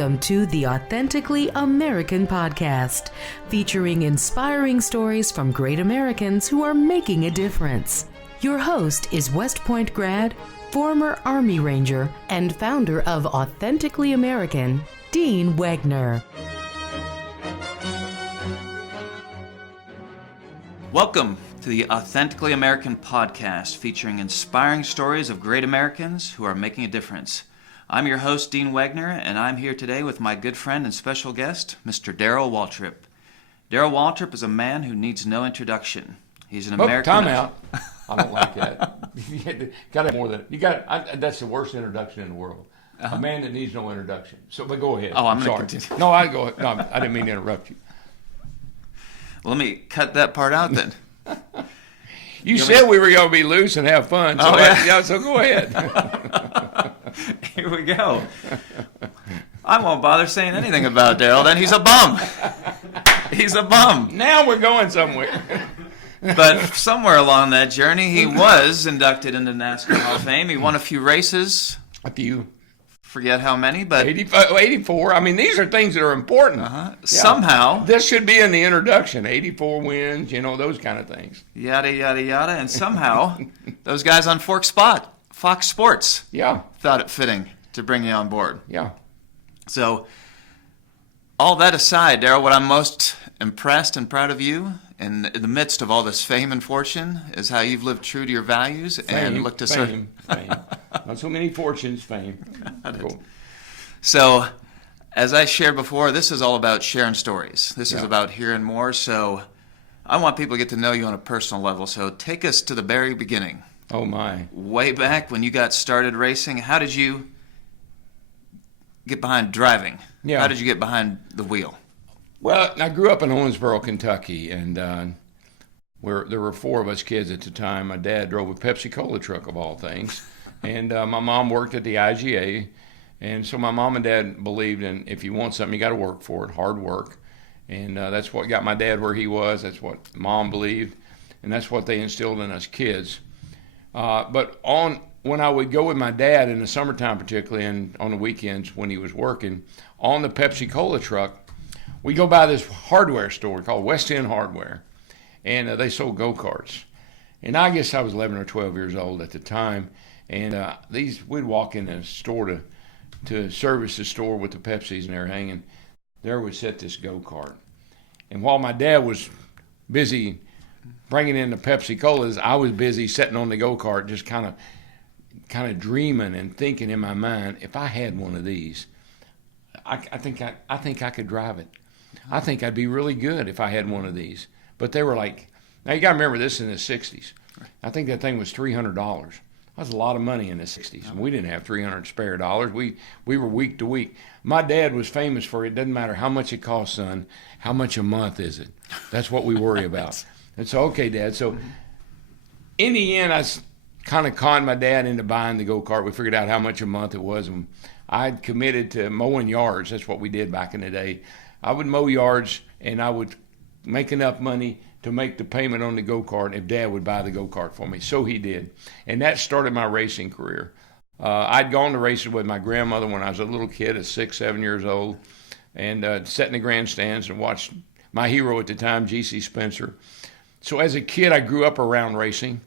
Welcome to the Authentically American Podcast, featuring inspiring stories from great Americans who are making a difference. Your host is West Point grad, former Army Ranger, and founder of Authentically American, Dean Wegner. Welcome to the Authentically American Podcast, featuring inspiring stories of great Americans who are making a difference. I'm your host, Dean Wegner, and I'm here today with my good friend and special guest, Mr. Darrell Waltrip. Darrell Waltrip is a man who needs no introduction. He's an American... Time out. I don't like that. Got to more than you got. That's the worst introduction in the world. A man that needs no introduction. So, but go ahead. Oh, I'm sorry. Going to continue. No, I go ahead. No, I didn't mean to interrupt you. Well, let me cut that part out then. You said we were going to be loose and have fun. So, so go ahead. Here we go. I won't bother saying anything about Darrell. Then he's a bum. He's a bum. Now we're going somewhere. But somewhere along that journey, he was inducted into Nascar Hall of Fame. He won a few races. A few. Forget how many, but... 84. I mean, these are things that are important. Yeah. Somehow... This should be in the introduction. 84 wins, those kind of things. Yada, yada, yada. And somehow, those guys on Fox Sports thought it fitting to bring you on board. Yeah. So, all that aside, Darrell, what I'm most impressed and proud of you in the midst of all this fame and fortune is how you've lived true to your values and looked to serve. Fame. Not so many fortunes, fame. Cool. So, as I shared before, this is all about sharing stories. This is about hearing more. So, I want people to get to know you on a personal level. So, take us to the very beginning. Oh, my. Way back when you got started racing, how did you get behind driving? Yeah. How did you get behind the wheel? Well, I grew up in Owensboro, Kentucky, and there were four of us kids at the time. My dad drove a Pepsi-Cola truck, of all things, and my mom worked at the IGA, and so my mom and dad believed in if you want something, you got to work for it, hard work, and that's what got my dad where he was. That's what Mom believed, and that's what they instilled in us kids. But when I would go with my dad in the summertime, particularly, and on the weekends when he was working, on the Pepsi-Cola truck, we go by this hardware store called West End Hardware, and they sold go-karts. And I guess I was 11 or 12 years old at the time, and we'd walk in the store to service the store with the Pepsis and everything, and there would sit this go-kart. And while my dad was busy bringing in the Pepsi-Colas, I was busy sitting on the go-kart just kind of dreaming and thinking in my mind, if I had one of these, I think I could drive it. I think I'd be really good if I had one of these. But they were like, now you got to remember this in the 60s. I think that thing was $300. That was a lot of money in the 60s. And we didn't have 300 spare dollars. We were week to week. My dad was famous for it doesn't matter how much it costs, son, how much a month is it? That's what we worry about. And so, okay, Dad. So in the end, I kind of conned my dad into buying the go-kart. We figured out how much a month it was. And I'd committed to mowing yards. That's what we did back in the day. I would mow yards, and I would make enough money to make the payment on the go-kart if Dad would buy the go-kart for me. So he did. And that started my racing career. I'd gone to races with my grandmother when I was a little kid at 6, 7 years old, and sat in the grandstands and watched my hero at the time, G.C. Spencer. So as a kid, I grew up around racing.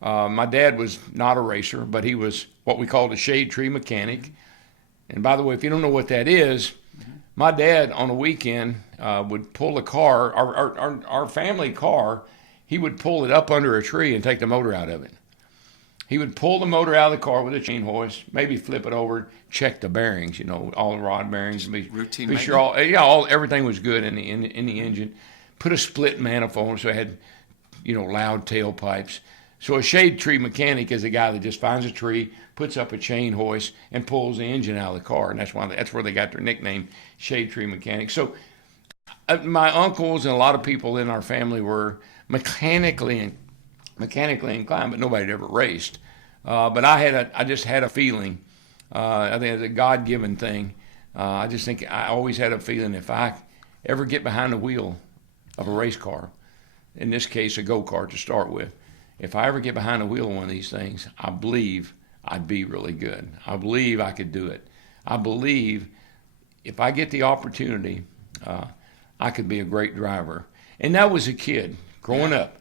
My dad was not a racer, but he was what we called a shade tree mechanic. And by the way, if you don't know what that is, my dad on a weekend would pull a car, our family car, he would pull it up under a tree and take the motor out of it. He would pull the motor out of the car with a chain hoist, maybe flip it over, check the bearings, all the rod bearings, be sure everything was good in the engine. Put a split manifold so it had, loud tailpipes. So a shade tree mechanic is a guy that just finds a tree, puts up a chain hoist, and pulls the engine out of the car, and that's where they got their nickname, shade tree mechanic. So my uncles and a lot of people in our family were mechanically inclined, but nobody had ever raced. But I just had a feeling. I think it's a God-given thing. I just think I always had a feeling if I ever get behind the wheel of a race car, in this case a go-kart to start with, if I ever get behind the wheel of one of these things, I believe I'd be really good. I believe I could do it. I believe if I get the opportunity, I could be a great driver. And that was a kid growing up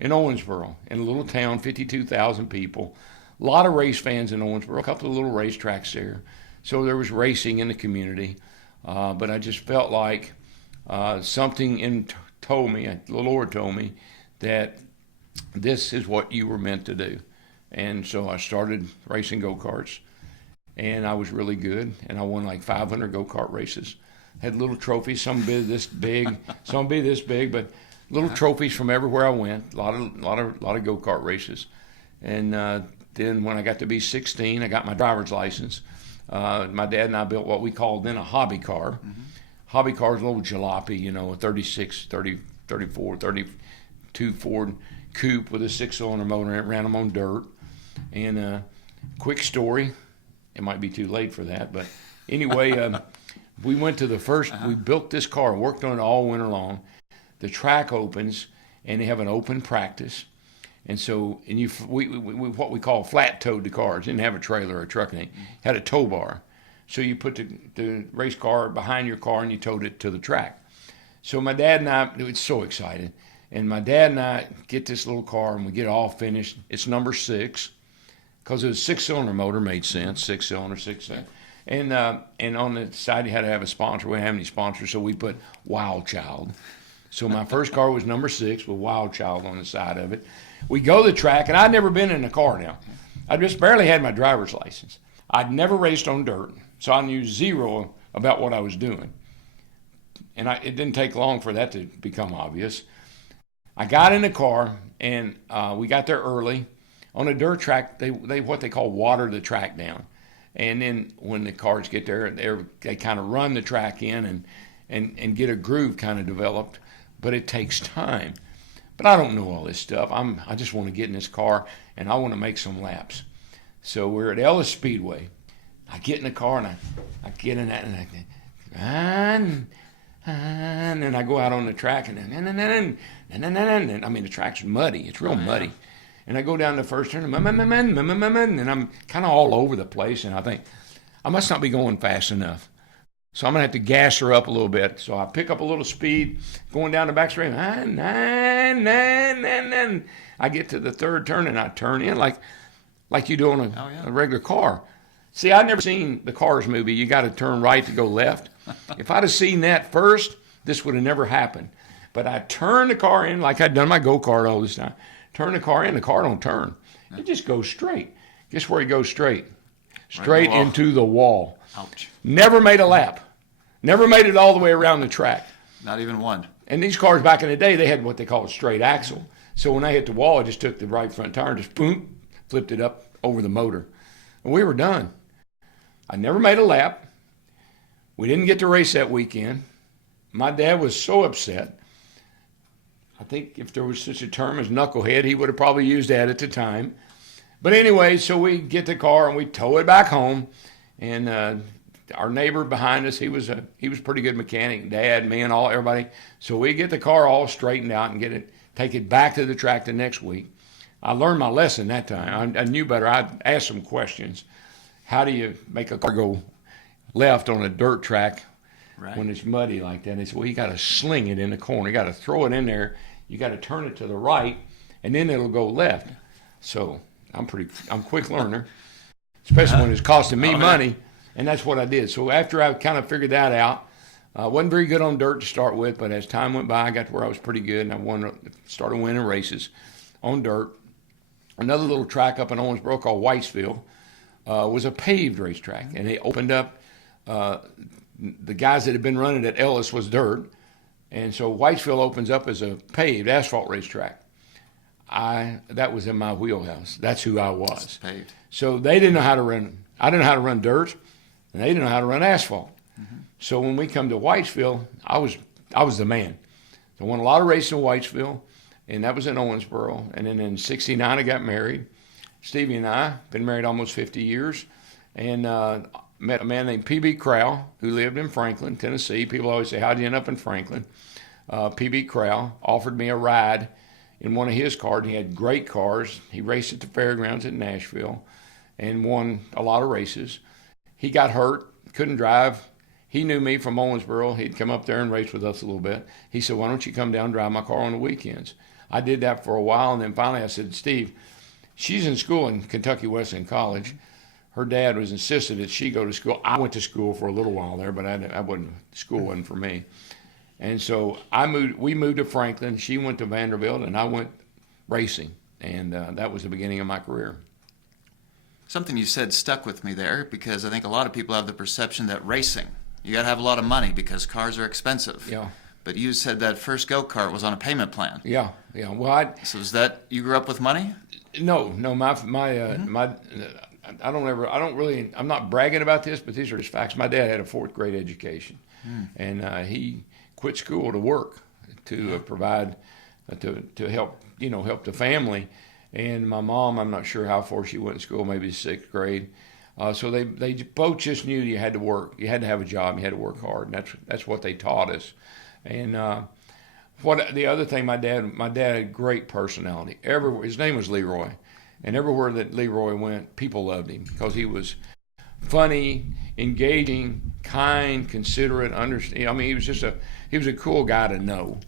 in Owensboro, in a little town, 52,000 people. A lot of race fans in Owensboro, a couple of little racetracks there. So there was racing in the community. But I just felt like something told me, the Lord told me, that this is what you were meant to do. And so I started racing go-karts, and I was really good, and I won like 500 go-kart races. Had little trophies, some be this big, some be this big, but little trophies from everywhere I went. A lot of go-kart races. And then when I got to be 16, I got my driver's license. My dad and I built what we called then a hobby car. Mm-hmm. Hobby car is a little jalopy, a 36, 30, 34, 32 Ford coupe with a 6-cylinder motor, and it ran them on dirt. And quick story, it might be too late for that, but anyway, we went to the first, we built this car, worked on it all winter long. The track opens, and they have an open practice. And so, we what we call flat-towed the cars. Didn't have a trailer or a truck, and had a tow bar. So you put the race car behind your car, and you towed it to the track. So my dad and I, it was so excited. And my dad and I get this little car, and we get it all finished. It's number 6, because it was a 6-cylinder motor, made sense, 6-cylinder, 6-cylinder. And on the side, you had to have a sponsor. We didn't have any sponsors, so we put Wild Child. So my first car was number 6 with Wild Child on the side of it. We go to the track, and I'd never been in a car now. I just barely had my driver's license. I'd never raced on dirt, so I knew zero about what I was doing. And it didn't take long for that to become obvious. I got in the car, and we got there early. On a dirt track, they what they call water the track down. And then when the cars get there, they kind of run the track in and get a groove kind of developed. But it takes time. But I don't know all this stuff. I just want to get in this car, and I want to make some laps. So we're at Ellis Speedway. I get in the car, and I get in that, and then I go out on the track, and I mean, the track's muddy. It's real muddy. And I go down the first turn, and I'm kind of all over the place, and I think, I must not be going fast enough. So I'm going to have to gas her up a little bit. So I pick up a little speed, going down the back straight. I get to the third turn, and I turn in like you do on a regular car. See, I'd never seen the Cars movie. You got to turn right to go left. If I'd have seen that first, this would have never happened. But I turned the car in like I'd done my go-kart all this time. Turn the car in, the car don't turn. It just goes straight. Guess where it goes straight? Straight into the wall. Ouch. Never made a lap. Never made it all the way around the track. Not even one. And these cars back in the day, they had what they call a straight axle. So when I hit the wall, I just took the right front tire and just boom, flipped it up over the motor. And we were done. I never made a lap. We didn't get to race that weekend. My dad was so upset. I think if there was such a term as knucklehead, he would have probably used that at the time. But anyway, so we get the car and we tow it back home. And our neighbor behind us, he was a pretty good mechanic, Dad, me, and everybody. So we get the car all straightened out and take it back to the track the next week. I learned my lesson that time. I knew better. I asked some questions. How do you make a car go left on a dirt track when it's muddy like that? They said, well, you got to sling it in the corner. You got to throw it in there. You got to turn it to the right, and then it'll go left. So I'm a quick learner, especially when it's costing me money, and that's what I did. So after I kind of figured that out, I wasn't very good on dirt to start with, but as time went by, I got to where I was pretty good, and I started winning races on dirt. Another little track up in Owensboro called Whitesville was a paved racetrack, and they opened up. The guys that had been running at Ellis was dirt, and so Whitesville opens up as a paved asphalt racetrack. That was in my wheelhouse. That's who I was. Paved. So they didn't know how to run. I didn't know how to run dirt, and they didn't know how to run asphalt. Mm-hmm. So when we come to Whitesville, I was the man. So I won a lot of races in Whitesville, and that was in Owensboro. And then in '69, I got married. Stevie and I been married almost 50 years, and met a man named P.B. Crowell who lived in Franklin, Tennessee. People always say, how'd you end up in Franklin? P.B. Crowell offered me a ride in one of his cars. He had great cars. He raced at the fairgrounds in Nashville and won a lot of races. He got hurt, couldn't drive, he knew me from Owensboro. He'd come up there and race with us a little bit. He said, why don't you come down and drive my car on the weekends? I did that for a while, and then finally I said, Steve, she's in school in Kentucky Wesleyan College. Her dad was insisted that she go to school. I went to school for a little while there, but school wasn't for me. And so we moved to Franklin. She went to Vanderbilt, and I went racing. And that was the beginning of my career. Something you said stuck with me there, because I think a lot of people have the perception that racing, you got to have a lot of money because cars are expensive. Yeah. But you said that first go-kart was on a payment plan. Yeah. Well, so is that, you grew up with money? No. I'm not bragging about this, but these are just facts. My dad had a 4th grade education, and he quit school to work, to provide, to help the family. And my mom, I'm not sure how far she went to school, maybe 6th grade. So they both just knew you had to work, you had to have a job, you had to work hard, and that's what they taught us. And what the other thing, my dad had a great personality. His name was Leroy, and everywhere that Leroy went, people loved him because he was funny, engaging, kind, considerate, understand. I mean, he was a cool guy to know,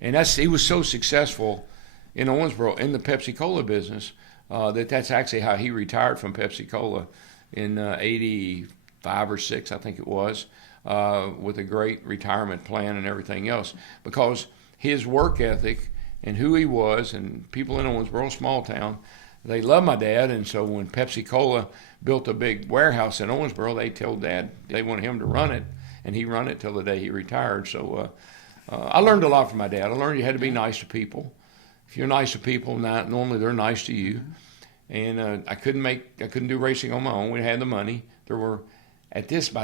and he was so successful in Owensboro in the Pepsi Cola business that's actually how he retired from Pepsi Cola in 85 or 6, I think it was, with a great retirement plan and everything else, because his work ethic and who he was, and people in Owensboro, small town, they loved my dad. And so when Pepsi Cola built a big warehouse in Owensboro, they told Dad they wanted him to run it, and he ran it till the day he retired. So I learned a lot from my dad. I learned you had to be nice to people. If you're nice to people, normally they're nice to you. And I couldn't do racing on my own. We had the money. By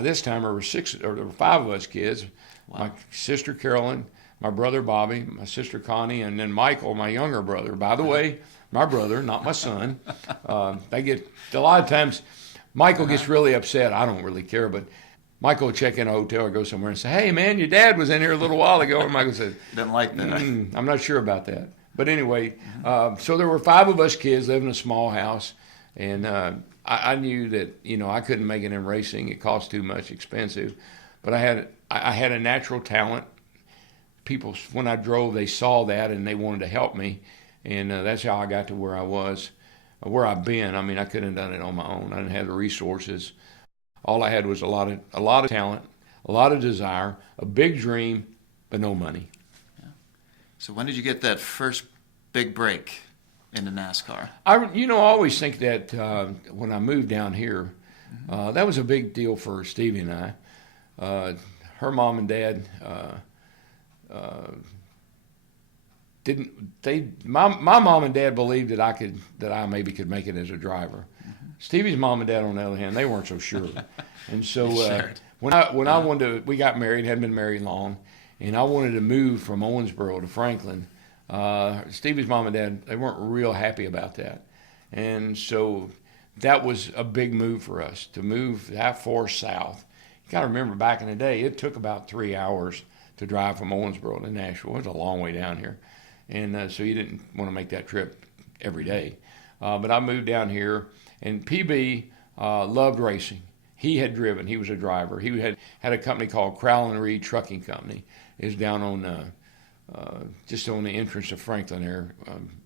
this time there were 5 of us kids. Wow. My sister Carolyn, my brother Bobby, my sister Connie, and then Michael, my younger brother. By the way, my brother, not my son. They get a lot of times. Michael gets really upset. I don't really care, but Michael will check in a hotel or go somewhere and say, "Hey, man, your dad was in here a little while ago." And Michael said, "Didn't like that." I'm not sure about that. But anyway, so there were 5 of us kids living in a small house, and I knew that I couldn't make it in racing. It cost too much, expensive. But I had a natural talent. People, when I drove, they saw that and they wanted to help me, and that's how I got to where I was, where I've been. I mean, I couldn't have done it on my own. I didn't have the resources. All I had was a lot of talent, a lot of desire, a big dream, but no money. So when did you get that first big break into NASCAR? I always think that when I moved down here, that was a big deal for Stevie and I. Her mom and dad my mom and dad believed that I maybe could make it as a driver. Stevie's mom and dad, on the other hand, they weren't so sure. And so when I wanted to, we got married, hadn't been married long, and I wanted to move from Owensboro to Franklin. Stevie's mom and dad, they weren't real happy about that. And so that was a big move for us, to move that far south. You got to remember, back in the day, it took about 3 hours to drive from Owensboro to Nashville. It was a long way down here. And so you didn't want to make that trip every day. But I moved down here, and PB loved racing. He had driven. He was a driver. He had a company called Crowell & Reed Trucking Company. It's down on just on the entrance of Franklin there,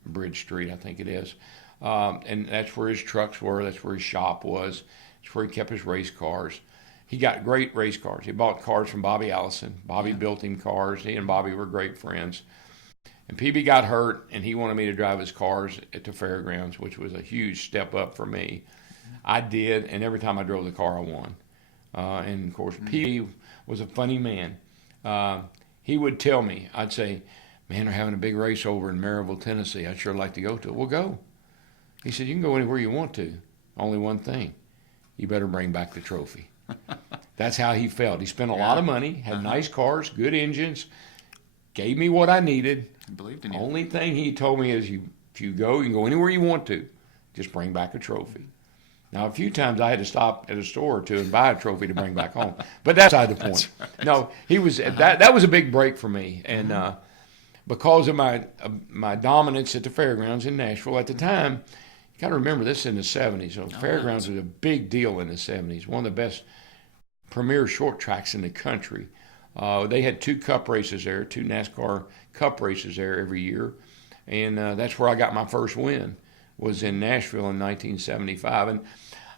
Bridge Street, I think it is. And that's where his trucks were. That's where his shop was. That's where he kept his race cars. He got great race cars. He bought cars from Bobby Allison. Bobby built him cars. He and Bobby were great friends. And PB got hurt, and he wanted me to drive his cars at the fairgrounds, which was a huge step up for me. I did, and every time I drove the car, I won. And, of course, PB was a funny man. He would tell me, I'd say, "Man, they're having a big race over in Maryville, Tennessee. I'd sure like to go to it." "Well, go." He said, "You can go anywhere you want to. Only one thing. You better bring back the trophy." That's how he felt. He spent a lot of money, had nice cars, good engines, gave me what I needed. He believed in you. Only thing he told me is, if you can go anywhere you want to. Just bring back a trophy. Now, a few times I had to stop at a store or two and buy a trophy to bring back home. But that's beside the point. Right. No, he was that was a big break for me. And because of my dominance at the fairgrounds in Nashville at the time, you got to remember this in the 70s. So fairgrounds was a big deal in the 70s. One of the best premier short tracks in the country. They had 2 cup races there, 2 NASCAR cup races there every year. And that's where I got my first win, was in Nashville in 1975. And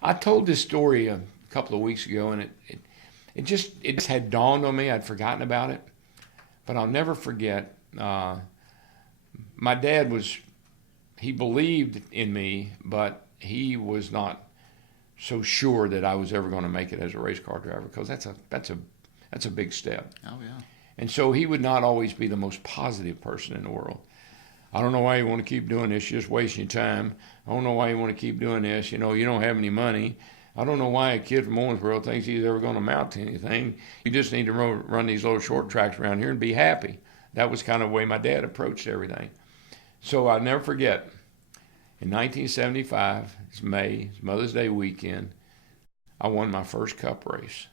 I told this story a couple of weeks ago, and it just had dawned on me. I'd forgotten about it. But I'll never forget, my dad he believed in me, but he was not so sure that I was ever going to make it as a race car driver, because that's a big step. Oh, yeah. And so he would not always be the most positive person in the world. I don't know why you want to keep doing this. You're just wasting your time. I don't know why you want to keep doing this. You don't have any money. I don't know why a kid from Owensboro thinks he's ever going to amount to anything. You just need to run these little short tracks around here and be happy. That was kind of the way my dad approached everything. So I'll never forget, in 1975, it's May, it's Mother's Day weekend, I won my first cup race.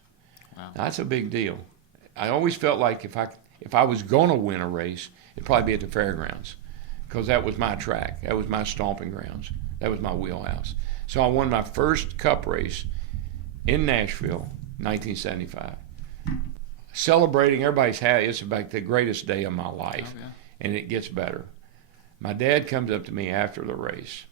Wow. Now, that's a big deal. I always felt like if I was going to win a race, it'd probably be at the fairgrounds, because that was my track. That was my stomping grounds. That was my wheelhouse. So I won my first cup race in Nashville, 1975. Celebrating, everybody's happy. It's about the greatest day of my life, Oh, yeah. and it gets better. My dad comes up to me after the race,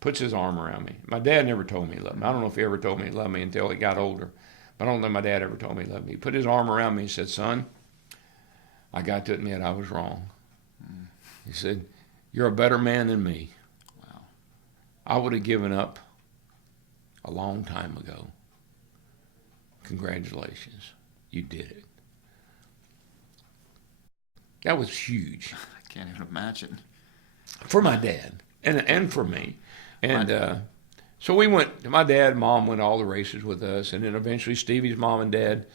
puts his arm around me. My dad never told me he loved me. I don't know if he ever told me he loved me until he got older, but I don't know if my dad ever told me he loved me. He put his arm around me and said, "Son, I got to admit I was wrong." He said, "You're a better man than me. Wow. I would have given up a long time ago. Congratulations. You did it." That was huge. I can't even imagine. For my dad and for me. And so we went, my dad and mom went to all the races with us, and then eventually Stevie's mom and dad,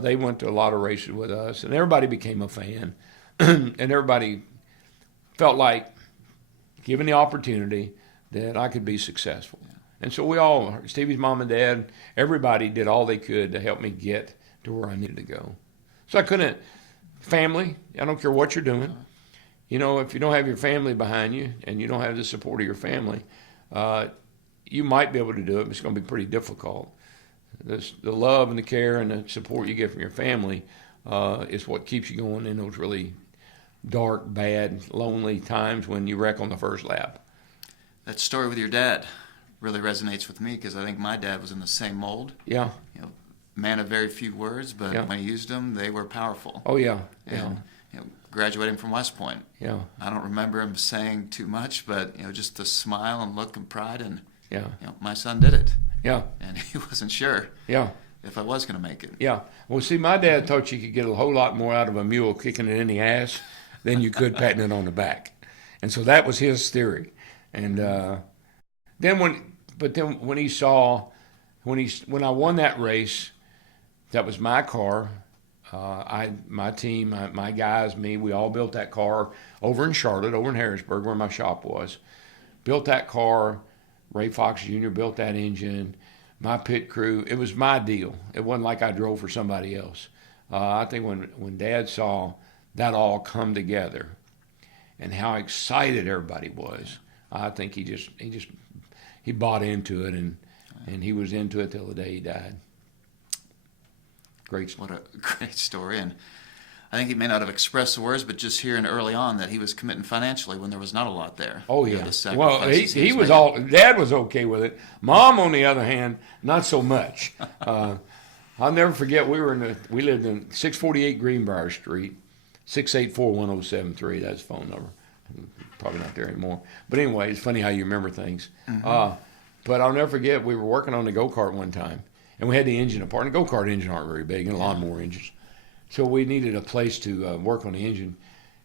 they went to a lot of races with us, and everybody became a fan. And everybody felt like, given the opportunity, that I could be successful. Yeah. And so we all, Stevie's mom and dad, everybody did all they could to help me get to where I needed to go. So I couldn't, family, I don't care what you're doing. If you don't have your family behind you and you don't have the support of your family, you might be able to do it, but it's going to be pretty difficult. The love and the care and the support you get from your family is what keeps you going in those really dark, bad, lonely times when you wreck on the first lap. That story with your dad really resonates with me, because I think my dad was in the same mold. Yeah. Man of very few words, but when he used them, they were powerful. Oh, yeah. And, graduating from West Point. Yeah. I don't remember him saying too much, but just the smile and look and pride, and my son did it. Yeah. And he wasn't sure. Yeah. If I was going to make it. Yeah. Well, see, my dad thought you could get a whole lot more out of a mule kicking it in the ass than you could patting it on the back, and so that was his theory. And then when I won that race, that was my car. My team, my guys, me, we all built that car over in Charlotte, over in Harrisburg, where my shop was. Built that car. Ray Fox Jr. built that engine. My pit crew, it was my deal. It wasn't like I drove for somebody else. I think when Dad saw that all come together and how excited everybody was, I think he bought into it, and he was into it till the day he died. What a great story. And I think he may not have expressed the words, but just hearing early on that he was committing financially when there was not a lot there. Oh, yeah. Well, he was Dad was okay with it. Mom, on the other hand, not so much. I'll never forget, we lived in 648 Greenbrier Street, 684-1073. That's the phone number. Probably not there anymore. But anyway, it's funny how you remember things. Mm-hmm. But I'll never forget, we were working on the go-kart one time, and we had the engine apart. And go-kart engines aren't very big, and lawnmower engines. So we needed a place to work on the engine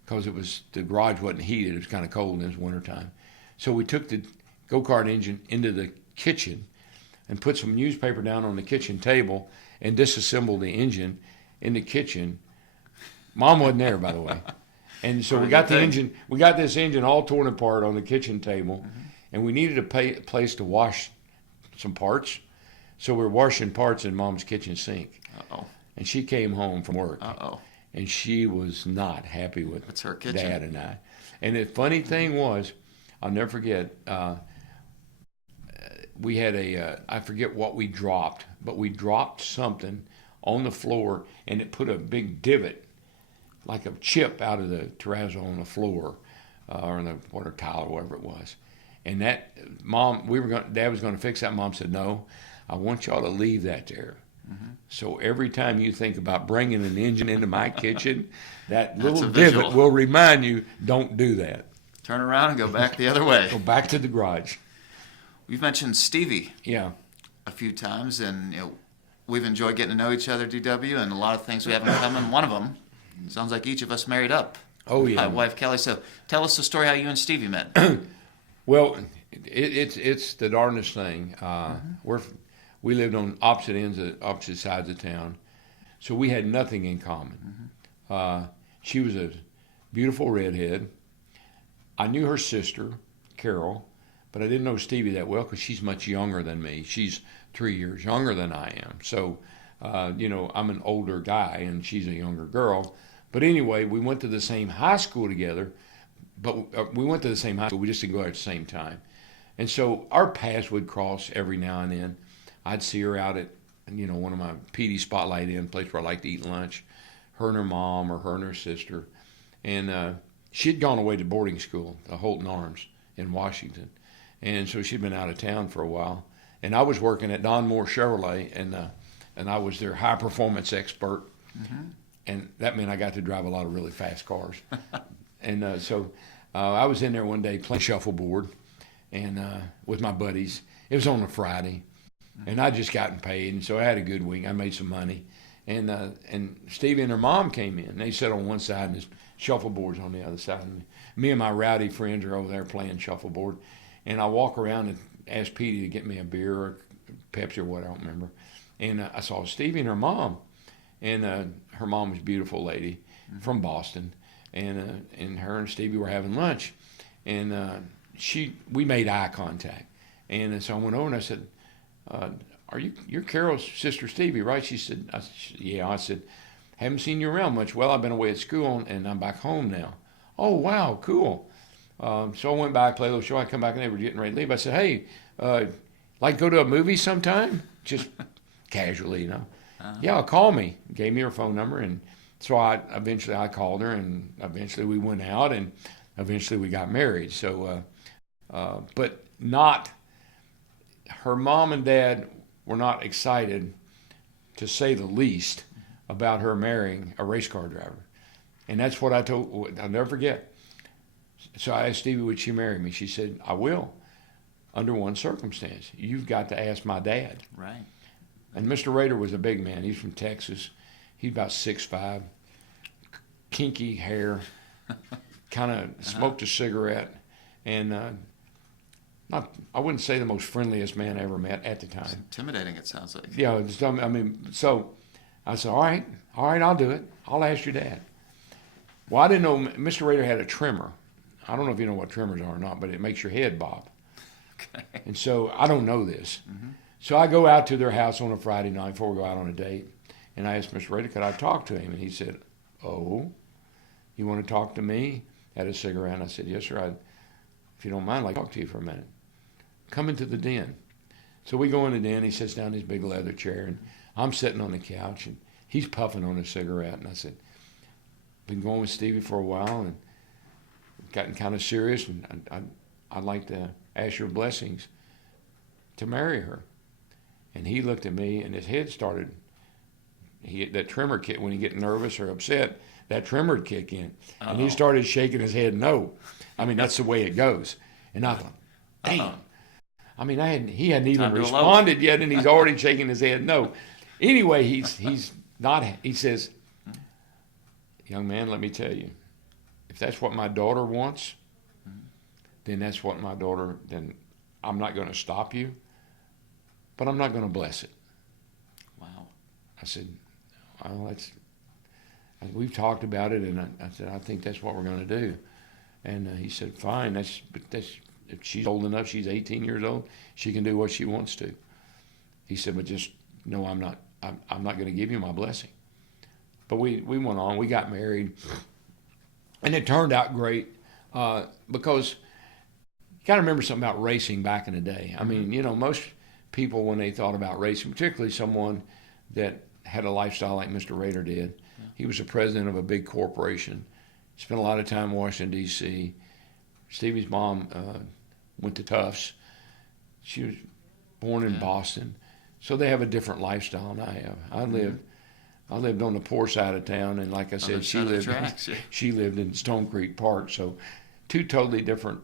because the garage wasn't heated. It was kind of cold, and it was wintertime. So we took the go-kart engine into the kitchen and put some newspaper down on the kitchen table and disassembled the engine in the kitchen. Mom wasn't there, by the way. And so we got this engine all torn apart on the kitchen table, and we needed a place to wash some parts. So we were washing parts in Mom's kitchen sink. Uh-oh. And she came home from work. Uh-oh. And she was not happy with It's her kitchen. Dad and I. And the funny thing was, I'll never forget, we had I forget what we dropped, but we dropped something on the floor, and it put a big divot, like a chip out of the terrazzo on the floor, or on the water tile or whatever it was. And that, Dad was going to fix that. Mom said, no, I want y'all to leave that there. Mm-hmm. So every time you think about bringing an engine into my kitchen, that little divot will remind you, don't do that. Turn around and go back the other way. Go back to the garage. We've mentioned Stevie a few times, and we've enjoyed getting to know each other, DW, and a lot of things we have in common. One of them, sounds like each of us married up. Oh, yeah. My wife, Kelly. So tell us the story how you and Stevie met. Well, it's the darndest thing. We lived on opposite sides of town, so we had nothing in common. Mm-hmm. She was a beautiful redhead. I knew her sister, Carol, but I didn't know Stevie that well because she's much younger than me. She's 3 years younger than I am. So, I'm an older guy and she's a younger girl. But anyway, we went to the same high school together, but we went to the same high school. We just didn't go there at the same time. And so our paths would cross every now and then. I'd see her out at, one of my PD Spotlight Inn, place where I like to eat lunch, her and her mom or her and her sister. And she'd gone away to boarding school, the Holton Arms in Washington. And so she'd been out of town for a while. And I was working at Don Moore Chevrolet, and I was their high performance expert. Mm-hmm. And that meant I got to drive a lot of really fast cars. And so I was in there one day playing shuffleboard and with my buddies. It was on a Friday, and I'd just gotten paid, and so I had a good week. I made some money. And Stevie and her mom came in. They sat on one side, and his shuffleboard's on the other side. And me and my rowdy friends are over there playing shuffleboard. And I walk around and ask Petey to get me a beer or Pepsi or what, I don't remember. And I saw Stevie and her mom. And her mom was a beautiful lady from Boston. And her and Stevie were having lunch. And we made eye contact. And so I went over and I said, you're Carol's sister Stevie, right? She said, yeah. I said, haven't seen you around much. Well, I've been away at school and I'm back home now. Oh, wow, cool. So I went back, played a little show. I come back and they were getting ready to leave. I said, hey, like go to a movie sometime? Just casually, Uh-huh. Yeah, call me. Gave me her phone number. And so eventually I called her, and eventually we went out, and eventually we got married. So, but not, her mom and dad were not excited, to say the least, about her marrying a race car driver. And that's what I'll never forget. So I asked Stevie, would she marry me? She said, I will, under one circumstance. You've got to ask my dad. Right. And Mr. Rader was a big man. He's from Texas. He's about 6'5", kinky hair, kind of smoked a cigarette, and I wouldn't say the most friendliest man I ever met at the time. It's intimidating, it sounds like. Yeah, so I said, all right, I'll do it. I'll ask your dad. Well, I didn't know Mr. Rader had a trimmer. I don't know if you know what trimmers are or not, but it makes your head bob. Okay. And so I don't know this. Mm-hmm. So I go out to their house on a Friday night before we go out on a date, and I asked Mr. Rader, could I talk to him? And he said, oh, you want to talk to me? Had a cigarette, and I said, yes, sir. If you don't mind, I'd like to talk to you for a minute. Come into the den. So we go in the den. He sits down in his big leather chair, and I'm sitting on the couch, and he's puffing on a cigarette. And I said, been going with Stevie for a while, and gotten kind of serious, and I'd like to ask your blessings to marry her. And he looked at me, and his head started, that tremor kick, when you get nervous or upset, that tremor would kick in. Uh-oh. And he started shaking his head no. I mean, that's the way it goes. And I thought, damn. Uh-oh. I mean, he hadn't even responded yet, and he's already shaking his head no. Anyway, he's not, he says, young man, let me tell you, if that's what my daughter wants, then that's what my daughter, then I'm not going to stop you, but I'm not going to bless it. Wow. I said, well, we've talked about it, and I said, I think that's what we're going to do. And he said, fine, if she's old enough, she's 18 years old, she can do what she wants to. He said, but just know I'm not going to give you my blessing. But we went on, we got married, and it turned out great because, got to remember something about racing back in the day. I mean, most people, when they thought about racing, particularly someone that had a lifestyle like Mr. Rader did, he was the president of a big corporation, spent a lot of time in Washington, D.C. Stevie's mom went to Tufts. She was born in Boston. So they have a different lifestyle than I have. I lived on the poor side of town, and like I said, she lived in Stone Creek Park. So two totally different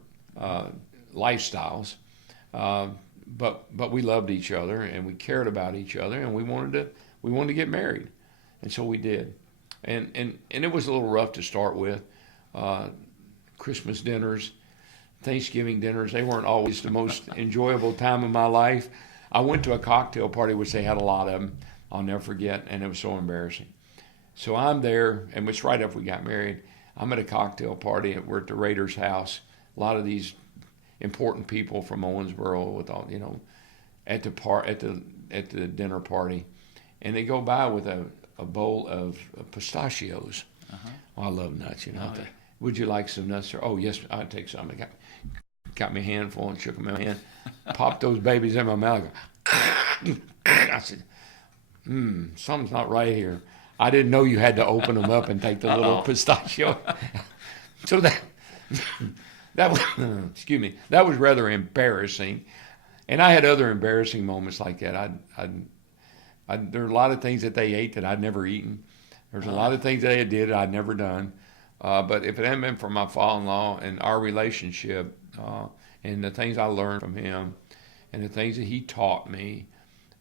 lifestyles. But we loved each other, and we cared about each other, and we wanted to get married. And so we did. And it was a little rough to start with. Christmas dinners, Thanksgiving dinners, they weren't always the most enjoyable time of my life. I went to a cocktail party, which they had a lot of them, I'll never forget, and it was so embarrassing. So I'm there, and it's right after we got married. I'm at a cocktail party, and we're at the Raiders' house. A lot of these important people from Owensboro with all, at the dinner party, and they go by with a bowl of pistachios. Oh, I love nuts, Would you like some nuts, sir? Oh, yes, I'd take some. I got me a handful and shook them in my hand, popped those babies in my mouth. I said, something's not right here. I didn't know you had to open them up and take the little pistachio. So that was, excuse me, that was rather embarrassing. And I had other embarrassing moments like that. There are a lot of things that they ate that I'd never eaten. There's a lot of things they did that I'd never done. But if it hadn't been for my father-in-law and our relationship and the things I learned from him and the things that he taught me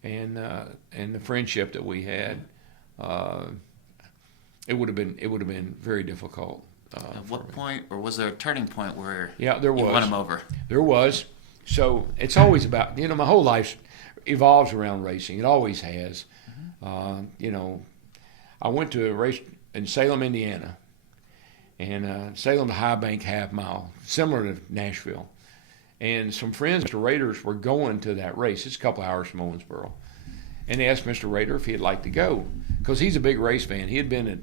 and the friendship that we had, it would have been very difficult. At what point, or was there a turning point where there was. You won him over? There was. So it's always about, my whole life evolves around racing. It always has. I went to a race in Salem, Indiana, and Salem to High Bank half mile, similar to Nashville. And some friends, Mr. Raiders, were going to that race. It's a couple hours from Owensboro. And they asked Mr. Rader if he'd like to go, because he's a big race fan. He had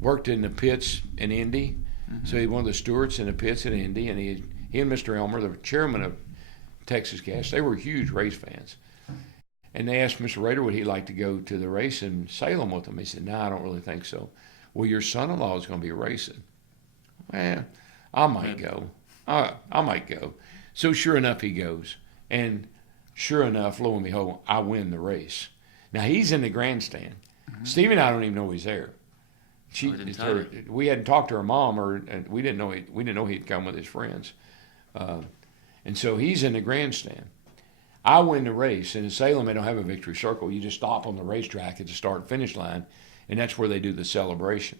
worked in the pits in Indy, so he was one of the stewards in the pits in Indy, and he and Mr. Elmer, the chairman of Texas Gas, they were huge race fans. And they asked Mr. Rader would he like to go to the race in Salem with them. He said, "No, I don't really think so." "Well, your son-in-law is going to be racing." "Well, I might go. I might go." So sure enough, he goes. And sure enough, lo and behold, I win the race. Now, he's in the grandstand. Stevie and I don't even know he's there. We hadn't talked to her mom, and we didn't know he'd come with his friends. And so he's in the grandstand. I win the race. And in Salem, they don't have a victory circle. You just stop on the racetrack at the start and finish line, and that's where they do the celebration.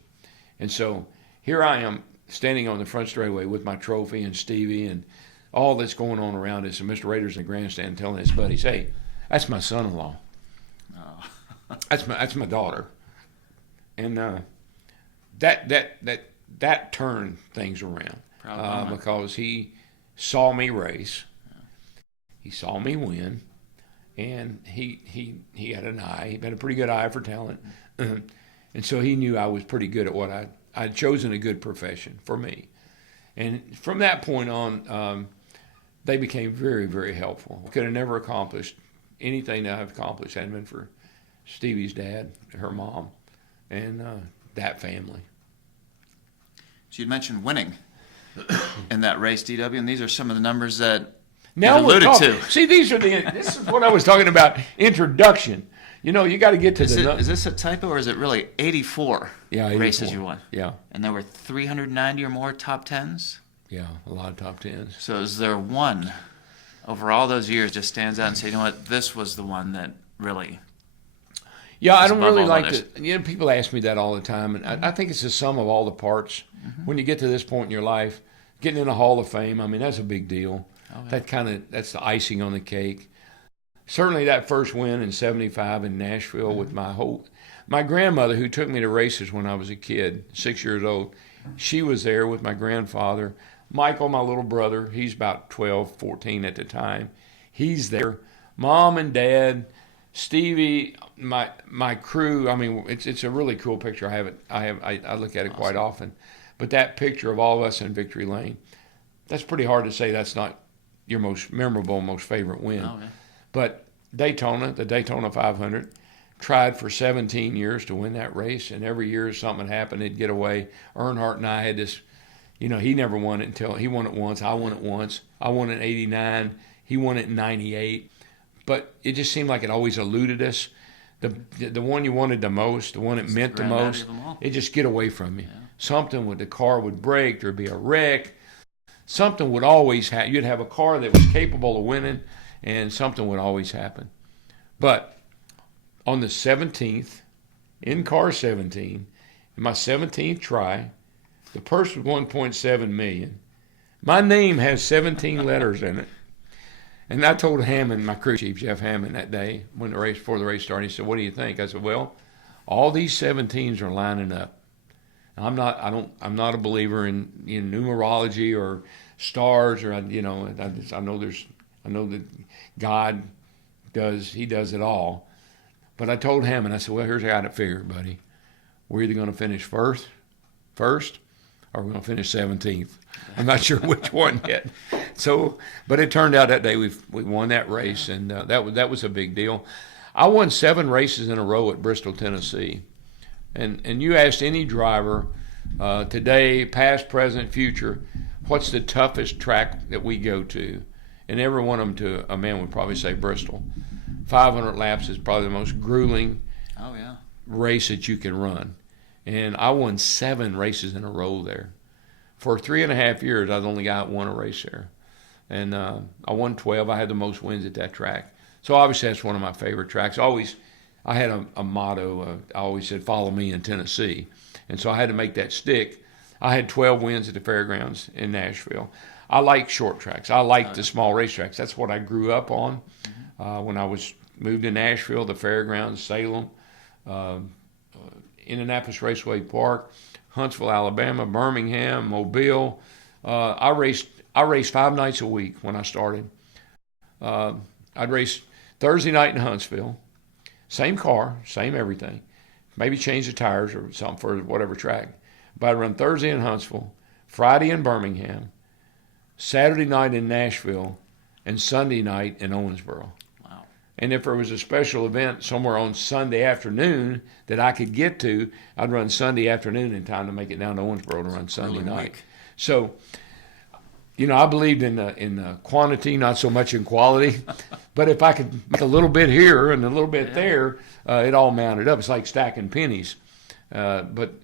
And so here I am standing on the front straightaway with my trophy and Stevie and all that's going on around us. And Mr. Rader's in the grandstand telling his buddies, "Hey, that's my son-in-law. That's my daughter." And that turned things around because he saw me race. He saw me win, and he had an eye. He had a pretty good eye for talent, and so he knew I was pretty good at what I'd chosen a good profession for me. And from that point on, they became very, very helpful. I could have never accomplished anything that I've accomplished had it been for Stevie's dad, her mom, and that family. So you'd mentioned winning in that race, DW, and these are some of the numbers that now you alluded to. See, this is what I was talking about, introduction. You got to get to Is this a typo, or is it really 84 races you won? Yeah. And there were 390 or more top tens? Yeah, a lot of top tens. So is there one over all those years just stands out and say, you know what, this was the one that really... Yeah, I don't really like to... people ask me that all the time, and I think it's the sum of all the parts. When you get to this point in your life, getting in the Hall of Fame, I mean, that's a big deal. Okay. That's the icing on the cake. Certainly that first win in 75 in Nashville with my grandmother, who took me to races when I was a kid, 6 years old, she was there with my grandfather. Michael, my little brother, he's about 12, 14 at the time. He's there. Mom and Dad, Stevie, my crew. I mean, it's a really cool picture. I look at it quite often. But that picture of all of us in Victory Lane, that's pretty hard to say that's not your most memorable, most favorite win. Oh, yeah. But Daytona, the Daytona 500, tried for 17 years to win that race, and every year something happened, he'd get away. Earnhardt and I had this, he never won it until he won it once. I won it once. I won it in 89. He won it in 98. But it just seemed like it always eluded us. The one you wanted the most, the one that meant the most, it just get away from you. Yeah. Something with the car would break, there'd be a wreck. Something would always happen. You'd have a car that was capable of winning, and something would always happen. But on the 17th, in car 17, in my 17th try, the purse was $1.7 million. My name has 17 letters in it. And I told Hammond, my crew chief, Jeff Hammond, that day before the race started, he said, "What do you think?" I said, "Well, all these 17s are lining up. I'm not a believer in numerology or stars or I know that God does it all." But I told Hammond, I said, "Well, here's how I got it figured, buddy. We're either going to finish first, or we're going to finish 17th. I'm not sure which one yet." So, but it turned out that day we won that race, and that was a big deal. I won 7 races in a row at Bristol, Tennessee, and you asked any driver today, past, present, future, what's the toughest track that we go to, and every one of them to a man would probably say Bristol. 500 laps is probably the most grueling race that you can run. And I won 7 races in a row there. For 3.5 years, I'd only won a race there. And I won 12. I had the most wins at that track. So obviously that's one of my favorite tracks. I had a motto. I always said, "Follow me in Tennessee." And so I had to make that stick. I had 12 wins at the fairgrounds in Nashville. I like short tracks. I like the small racetracks. That's what I grew up on. When I moved to Nashville, the fairgrounds, Salem, Indianapolis Raceway Park, Huntsville, Alabama, Birmingham, Mobile. I raced 5 nights a week when I started. I'd race Thursday night in Huntsville, same car, same everything. Maybe change the tires or something for whatever track. But I'd run Thursday in Huntsville, Friday in Birmingham, Saturday night in Nashville, and Sunday night in Owensboro. And if there was a special event somewhere on Sunday afternoon that I could get to, I'd run Sunday afternoon in time to make it down to Owensboro to run Sunday night. So, I believed in quantity, not so much in quality. But if I could make a little bit here and a little bit there, it all mounted up. It's like stacking pennies. But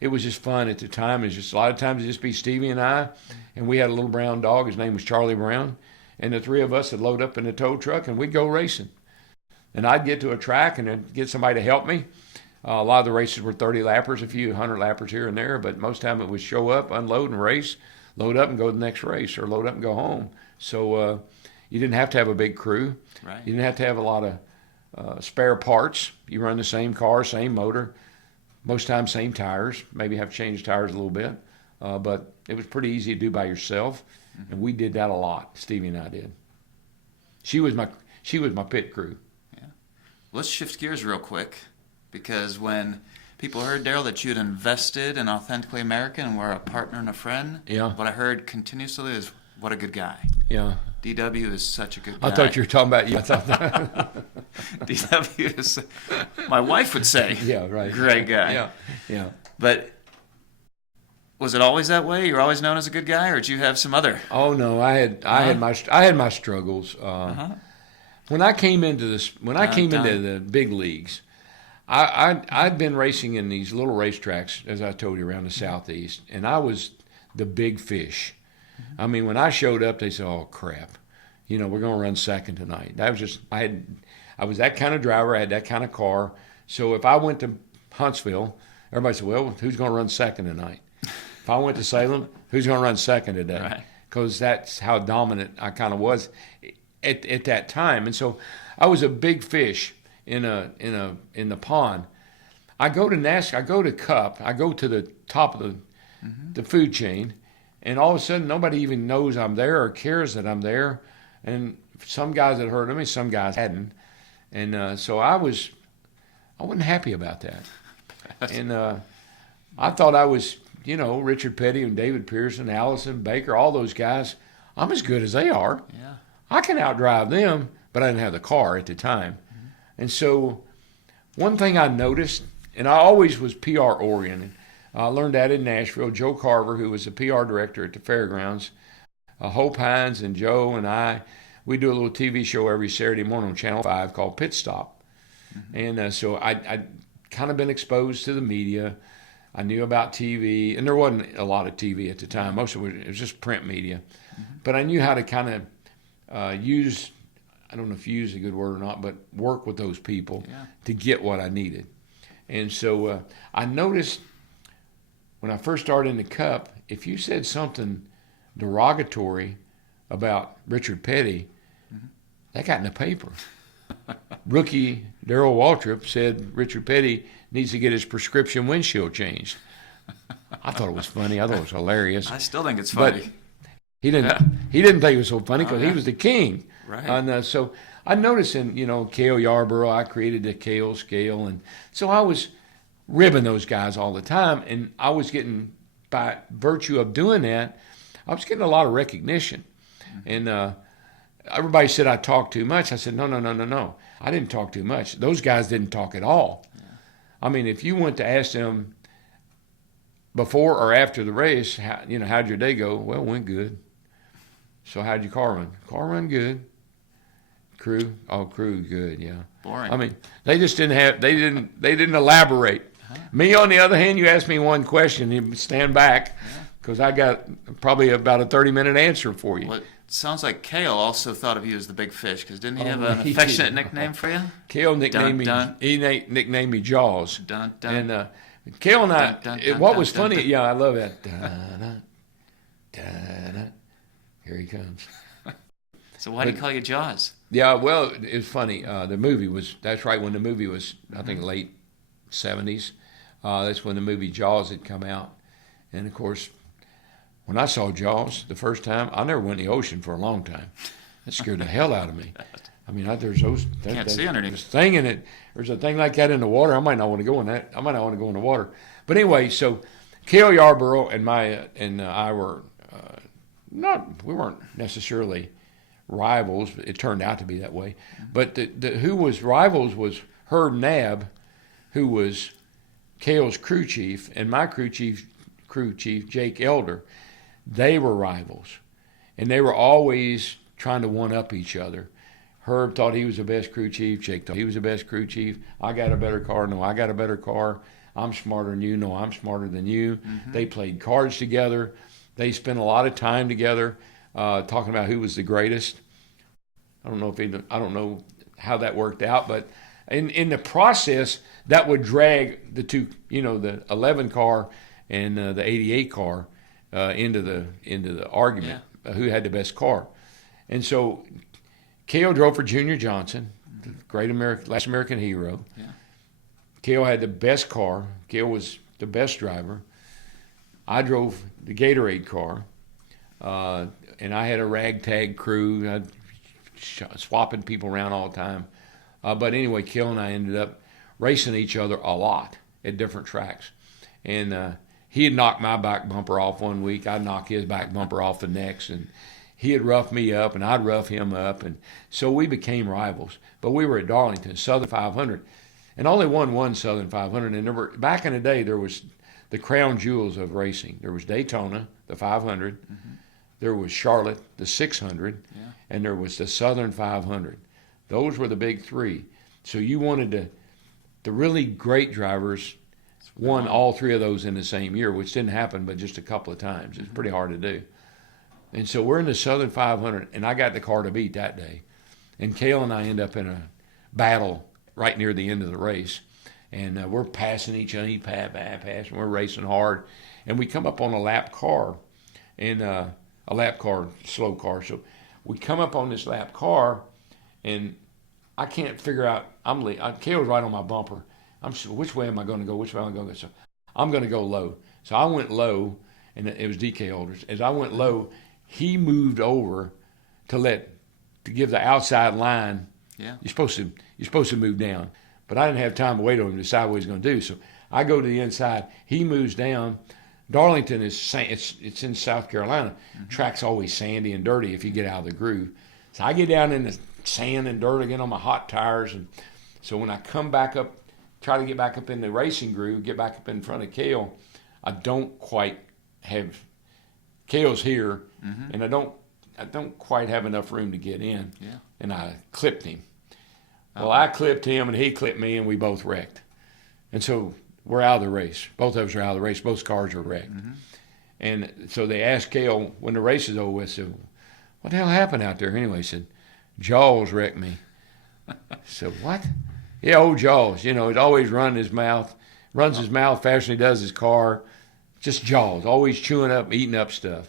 it was just fun at the time. It was just a lot of times it'd just be Stevie and I, and we had a little brown dog. His name was Charlie Brown. And the 3 of us would load up in the tow truck, and we'd go racing. And I'd get to a track and I'd get somebody to help me. A lot of the races were 30 lappers, a few 100 lappers here and there, but most of the time it was show up, unload and race, load up and go to the next race, or load up and go home. So you didn't have to have a big crew. Right. You didn't have to have a lot of spare parts. You run the same car, same motor, most times same tires. Maybe have to change the tires a little bit. But it was pretty easy to do by yourself. And we did that a lot. Stevie and I did. She was my pit crew. Yeah. Let's shift gears real quick, because when people heard, Darrell, that you had invested in Authentically American and were a partner and a friend, what I heard continuously is, "What a good guy." Yeah. DW is such a good guy. I thought you were talking about you. DW is, my wife would say, right. Great guy. Yeah. But was it always that way? You were always known as a good guy, or did you have some other? Oh no, I had my struggles. When I came into the big leagues, I'd been racing in these little racetracks, as I told you, around the Southeast, and I was the big fish. I mean, when I showed up, they said, "Oh crap, we're going to run second tonight." That was just I was that kind of driver. I had that kind of car. So if I went to Huntsville, everybody said, "Well, who's going to run second tonight?" If I went to Salem, who's going to run second today? Because that's how dominant I kind of was at that time. And so I was a big fish in the pond. I go to Nascar, I go to Cup, I go to the top of the food chain, and all of a sudden nobody even knows I'm there or cares that I'm there. And some guys had heard of me, some guys hadn't. And so I wasn't happy about that. And I thought I was, Richard Petty and David Pearson, Allison, Baker, all those guys, I'm as good as they are. Yeah. I can outdrive them, but I didn't have the car at the time. Mm-hmm. And so one thing I noticed, and I always was PR oriented. I learned that in Nashville. Joe Carver, who was the PR director at the fairgrounds, Hope Hines and Joe and I, we do a little TV show every Saturday morning on Channel 5 called Pit Stop. Mm-hmm. And so I'd kind of been exposed to the media. I knew about TV, and there wasn't a lot of TV at the time. Most of it was just print media. Mm-hmm. But I knew how to kind of use, I don't know if use is a good word or not, but work with those people to get what I needed. And so I noticed when I first started in the Cup, if you said something derogatory about Richard Petty, that got in the paper. Rookie Daryl Waltrip said Richard Petty needs to get his prescription windshield changed. I thought it was funny. I thought it was hilarious. I still think it's funny. But he didn't think it was so funny because he was the king. Right. And so I noticed in, Cale Yarborough, I created the Cale scale. And so I was ribbing those guys all the time. And I was getting, by virtue of doing that, I was getting a lot of recognition. Mm-hmm. And everybody said I talked too much. I said, no. I didn't talk too much. Those guys didn't talk at all. Yeah. I mean, if you went to ask them before or after the race, how'd your day go? Well, went good. So how'd your car run? Car run good. Crew good, yeah. Boring. I mean, they just didn't didn't elaborate. Uh-huh. Me, on the other hand, you asked me one question, you stand back because I got probably about a 30-minute answer for you. Well, sounds like Cale also thought of you as the big fish, because didn't he have an affectionate nickname for you? Cale nicknamed me Jaws. Dun, dun. And Cale and I, what was funny, dun. yeah, I love that. Dun, dun, dun. Here he comes. So why do you call you Jaws? Yeah, well, it was funny. That's right when the movie was, I think, late 70s. That's when the movie Jaws had come out. And, of course, when I saw Jaws the first time, I never went in the ocean for a long time. That scared the hell out of me. I mean, there's those. Can't see underneath. This thing in it. There's a thing like that in the water. I might not want to go in that. I might not want to go in the water. But anyway, so Cale Yarborough and I were we weren't necessarily rivals. It turned out to be that way. But who was rivals was Herb Nabb, who was Cale's crew chief, and my crew chief Jake Elder. They were rivals, and they were always trying to one-up each other. Herb thought he was the best crew chief. Jake thought he was the best crew chief. I got a better car. No, I got a better car. I'm smarter than you. No, I'm smarter than you. Mm-hmm. They played cards together. They spent a lot of time together talking about who was the greatest. I don't know how that worked out, but in the process, that would drag the two, the 11 car and the 88 car into the argument who had the best car. And so Cale drove for Junior Johnson, the great last American hero. Yeah. Cale had the best car. Cale was the best driver. I drove the Gatorade car, and I had a ragtag crew. I'd swapping people around all the time. But anyway, Cale and I ended up racing each other a lot at different tracks. And he had knocked my back bumper off one week. I'd knock his back bumper off the next. And he had roughed me up, and I'd rough him up. And so we became rivals. But we were at Darlington, Southern 500. And only one Southern 500. And back in the day, there was the crown jewels of racing. There was Daytona, the 500. Mm-hmm. There was Charlotte, the 600. Yeah. And there was the Southern 500. Those were the big three. So you wanted the really great drivers won all three of those in the same year, which didn't happen but just a couple of times. It's pretty hard to do. And so we're in the Southern 500, and I got the car to beat that day. And Cale and I end up in a battle right near the end of the race. And we're passing each other, and we're racing hard. And we come up on a lap car, and a lap car, slow car. So we come up on this lap car, and I can't figure out. Cale's right on my bumper. Which way am I going to go? Which way am I going to go? So I'm going to go low. So I went low, and it was DK holders. As I went low, he moved over to give the outside line. Yeah. You're supposed to move down, but I didn't have time to wait on him to decide what he's going to do. So I go to the inside. He moves down. Darlington is it's in South Carolina. Track's always sandy and dirty if you get out of the groove. So I get down in the sand and dirt again on my hot tires, and so when I come back up, try to get back up in the racing groove, get back up in front of Cale, I don't quite have Cale's here, and I don't quite have enough room to get in, and I clipped him. Well, I clipped him and he clipped me, and we both wrecked, and so we're out of the race. Both of us are out of the race. Both cars are wrecked. And so they asked Cale when the race is over with, said, what the hell happened out there? Anyway, he said, Jaws wrecked me. I said, what? Yeah, old Jaws. You know, he'd always runs his mouth faster than he does his car. Just Jaws, always chewing up, eating up stuff.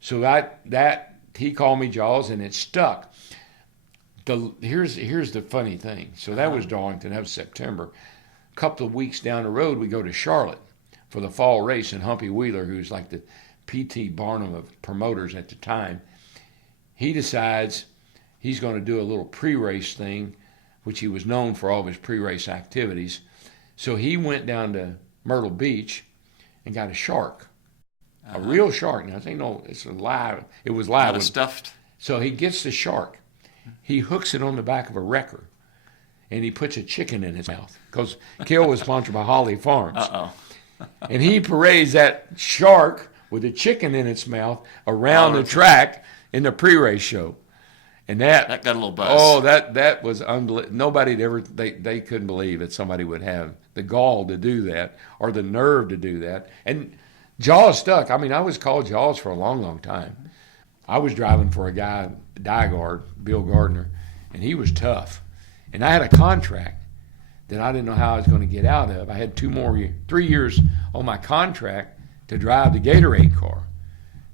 So that he called me Jaws, and it stuck. Here's the funny thing. So that was Darlington. That was September. A couple of weeks down the road, we go to Charlotte for the fall race, and Humpy Wheeler, who's like the P.T. Barnum of promoters at the time, he decides he's going to do a little pre-race thing, which he was known for all of his pre-race activities. So he went down to Myrtle Beach and got a shark, a real shark. Now, it's live. It was live. Not stuffed. So he gets the shark. He hooks it on the back of a wrecker, and he puts a chicken in his mouth, because Cale was sponsored by Holly Farms. And he parades that shark with a chicken in its mouth around the track in the pre-race show. And that got a little buzz. Oh, that was unbelievable. Nobody they couldn't believe that somebody would have the gall to do that or the nerve to do that. And Jaws stuck. I mean, I was called Jaws for a long, long time. I was driving for a guy, Diegard, Bill Gardner, and he was tough. And I had a contract that I didn't know how I was going to get out of. I had 3 years on my contract to drive the Gatorade car.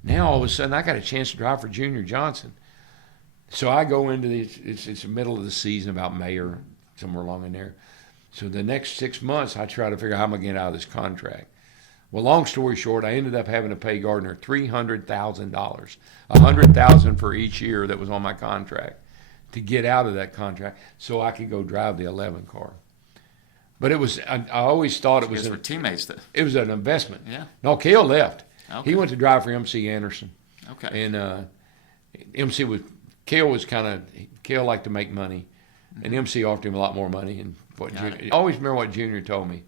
Now, all of a sudden, I got a chance to drive for Junior Johnson. So I go into it's the middle of the season, about May or somewhere along in there. So the next 6 months, I try to figure out how I'm going to get out of this contract. Well, long story short, I ended up having to pay Gardner $300,000, $100,000 for each year that was on my contract to get out of that contract so I could go drive the 11 car. But I always thought it was teammates. It was an investment. Yeah. No, Cale left. Okay. He went to drive for MC Anderson. Okay. And Cale liked to make money, and MC offered him a lot more money. And I always remember what Junior told me.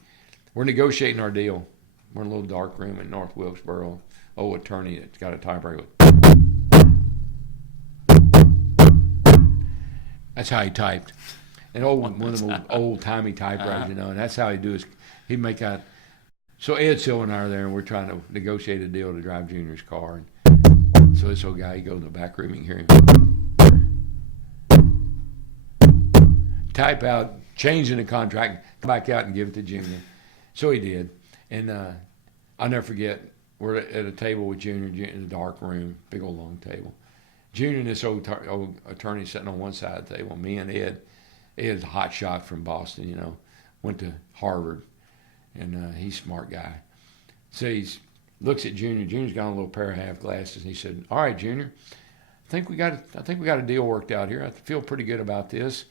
We're negotiating our deal. We're in a little dark room in North Wilkesboro. Old attorney that's got a typewriter. That's how he typed. One of those old-timey typewriters, you know, and that's how he'd make out. So Ed Sill and I are there, and we're trying to negotiate a deal to drive Junior's car. And so this old guy, he goes in the back room, you can hear him type out, change in the contract, come back out and give it to Junior. So he did. And I'll never forget, we're at a table with Junior in a dark room, big old long table. Junior and this old attorney sitting on one side of the table. Me and Ed. Ed's a hot shot from Boston, you know, went to Harvard, and he's a smart guy. So he looks at Junior. Junior's got on a little pair of half glasses, and he said, "All right, Junior, I think we got a deal worked out here. I feel pretty good about this.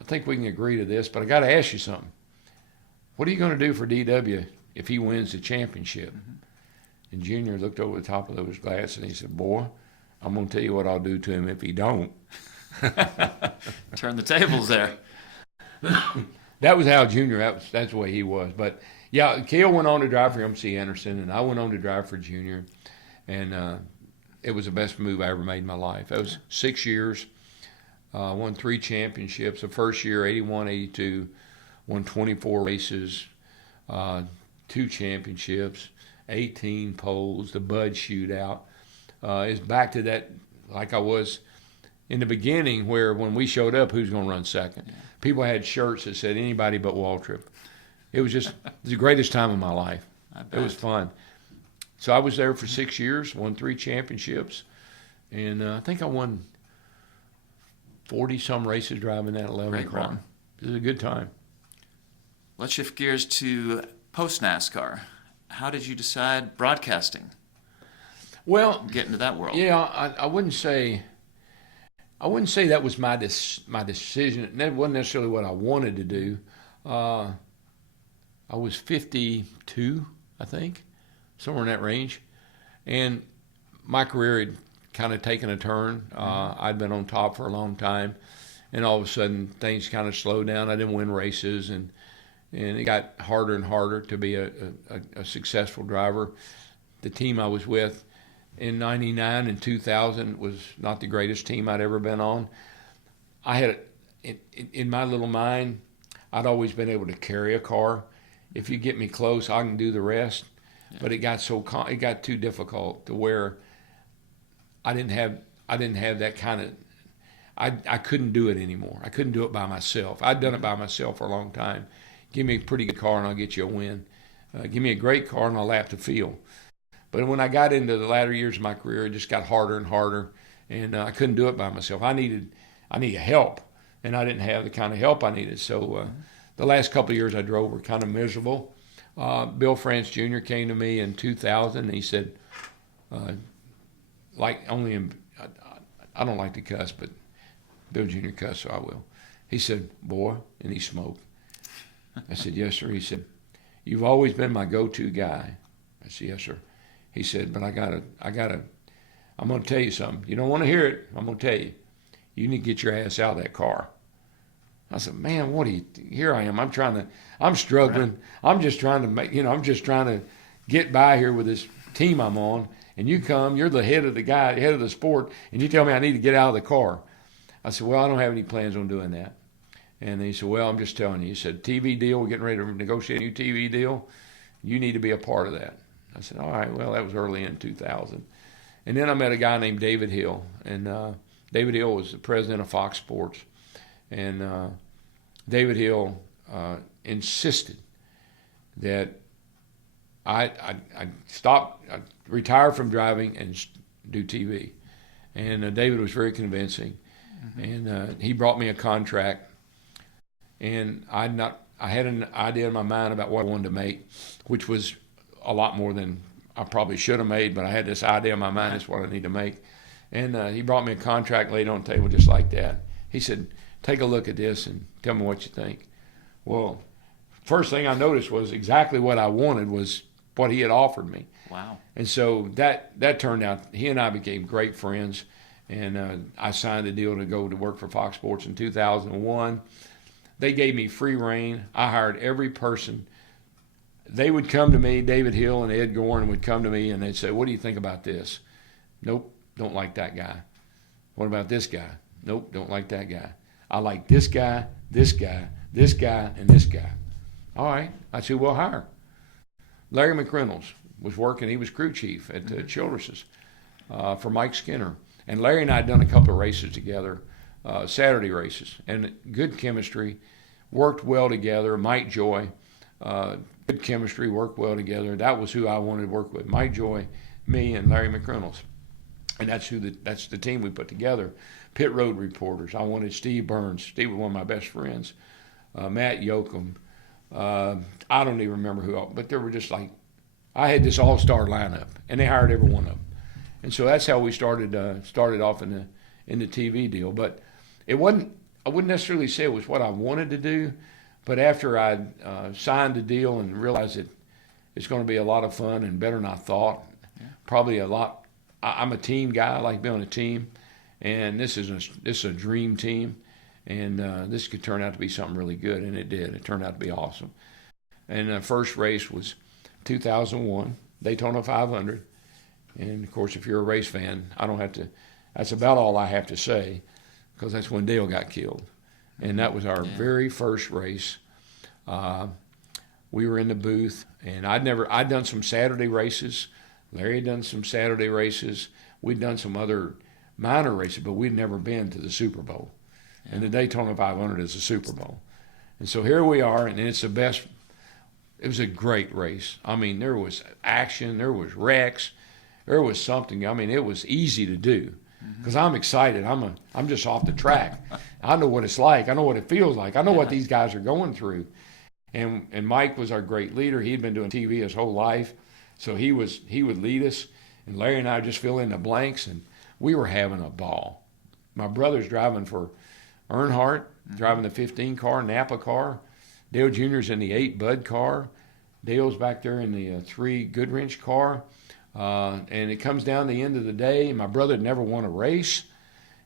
I think we can agree to this, but I got to ask you something. What are you going to do for DW if he wins the championship?" And Junior looked over the top of those glasses, and he said, "Boy, I'm going to tell you what I'll do to him if he don't." Turn the tables there. That was how Junior, that's the way he was. But, yeah, Cale went on to drive for MC Anderson, and I went on to drive for Junior. And it was the best move I ever made in my life. It was 6 years, won 3 championships. The first year, 81, 82, won 24 races, 2 championships, 18 poles, the Bud Shootout. It's back to that, like I was in the beginning, where when we showed up, who's going to run second? Yeah. People had shirts that said anybody but Waltrip. It was the greatest time of my life. It was fun. So I was there for 6 years, won 3 championships, and I think I won 40-some races driving that 11 car. It was a good time. Let's shift gears to post-NASCAR. How did you decide broadcasting? Well, get into that world. Yeah, I wouldn't say that was my decision. That wasn't necessarily what I wanted to do. I was 52, I think. somewhere in that range. And my career had kind of taken a turn. I'd been on top for a long time, and all of a sudden things kind of slowed down. I didn't win races, and it got harder and harder to be a successful driver. The team I was with in 99 and 2000 was not the greatest team I'd ever been on. I had, in my little mind, I'd always been able to carry a car. If you get me close, I can do the rest. Yeah. But it got too difficult to where I didn't have that kind of. I couldn't do it anymore. I couldn't do it by myself. I'd done it by myself for a long time. Give me a pretty good car and I'll get you a win. Give me a great car and I'll lap the field. But when I got into the latter years of my career, it just got harder and harder, and I couldn't do it by myself. I needed help, and I didn't have the kind of help I needed. So the last couple of years I drove were kind of miserable. Bill France Jr. came to me in 2000, and he said, I don't like to cuss, but Bill Jr. cussed, so I will. He said, "Boy," and he smoked. I said, "Yes, sir." He said, "You've always been my go-to guy." I said, "Yes, sir." He said, "But I'm going to tell you something. You don't want to hear it. I'm going to tell you. You need to get your ass out of that car." I said, "Man, here I am. I'm struggling. Right. I'm just trying to get by here with this team I'm on. And you're the head of the sport, and you tell me I need to get out of the car." I said, "Well, I don't have any plans on doing that." And he said, "Well, I'm just telling you." He said, "TV deal, we're getting ready to negotiate a new TV deal. You need to be a part of that." I said, "All right." Well, that was early in 2000. And then I met a guy named David Hill. And David Hill was the president of Fox Sports. And David Hill insisted that I retire from driving and do TV. And David was very convincing. Mm-hmm. And he brought me a contract. And I had an idea in my mind about what I wanted to make, which was a lot more than I probably should have made, but I had this idea in my mind, that's what I need to make. And he brought me a contract, laid on the table just like that. He said, "Take a look at this and tell me what you think." Well, first thing I noticed was exactly what I wanted was what he had offered me. Wow. And so that turned out, he and I became great friends, and I signed a deal to go to work for Fox Sports in 2001. They gave me free reign. I hired every person. They would come to me, David Hill and Ed Gorin would come to me, and they'd say, "What do you think about this?" "Nope, don't like that guy." "What about this guy?" "Nope, don't like that guy." "I like this guy, this guy, this guy, and this guy." "All right." I said, "We'll hire." Larry McReynolds was working. He was crew chief at Childress's for Mike Skinner. And Larry and I had done a couple of races together, Saturday races, and good chemistry, worked well together. Mike Joy, good chemistry, worked well together. That was who I wanted to work with, Mike Joy, me, and Larry McReynolds. And that's the team we put together. Pit road reporters. I wanted Steve Burns. Steve was one of my best friends. Matt Yoakum. I don't even remember who else, but there were just I had this all-star lineup, and they hired every one of them. And so that's how we started off in the TV deal. But I wouldn't necessarily say it was what I wanted to do, but after I signed the deal and realized that it's going to be a lot of fun and better than I thought, probably a lot. I'm a team guy. I like being on a team, and this is a dream team, and this could turn out to be something really good, and it did. It turned out to be awesome. And the first race was 2001, Daytona 500. And, of course, if you're a race fan, that's about all I have to say, because that's when Dale got killed. And that was our very first race. We were in the booth, and I'd done some Saturday races. Larry had done some Saturday races. We'd done some other minor races, but we'd never been to the Super Bowl. Yeah. And the Daytona 500 is the Super Bowl. And so here we are, and it's the best. It was a great race. I mean, there was action, there was wrecks, there was something. I mean, it was easy to do because I'm excited. I'm just off the track. I know what it's like. I know what it feels like. I know what these guys are going through. And Mike was our great leader. He'd been doing TV his whole life, so he would lead us. And Larry and I just fill in the blanks, and we were having a ball. My brother's driving for Earnhardt, driving the 15 car, Napa car. Dale Jr.'s in the 8 Bud car. Dale's back there in the 3 Goodwrench car. And it comes down the end of the day, and my brother had never won a race.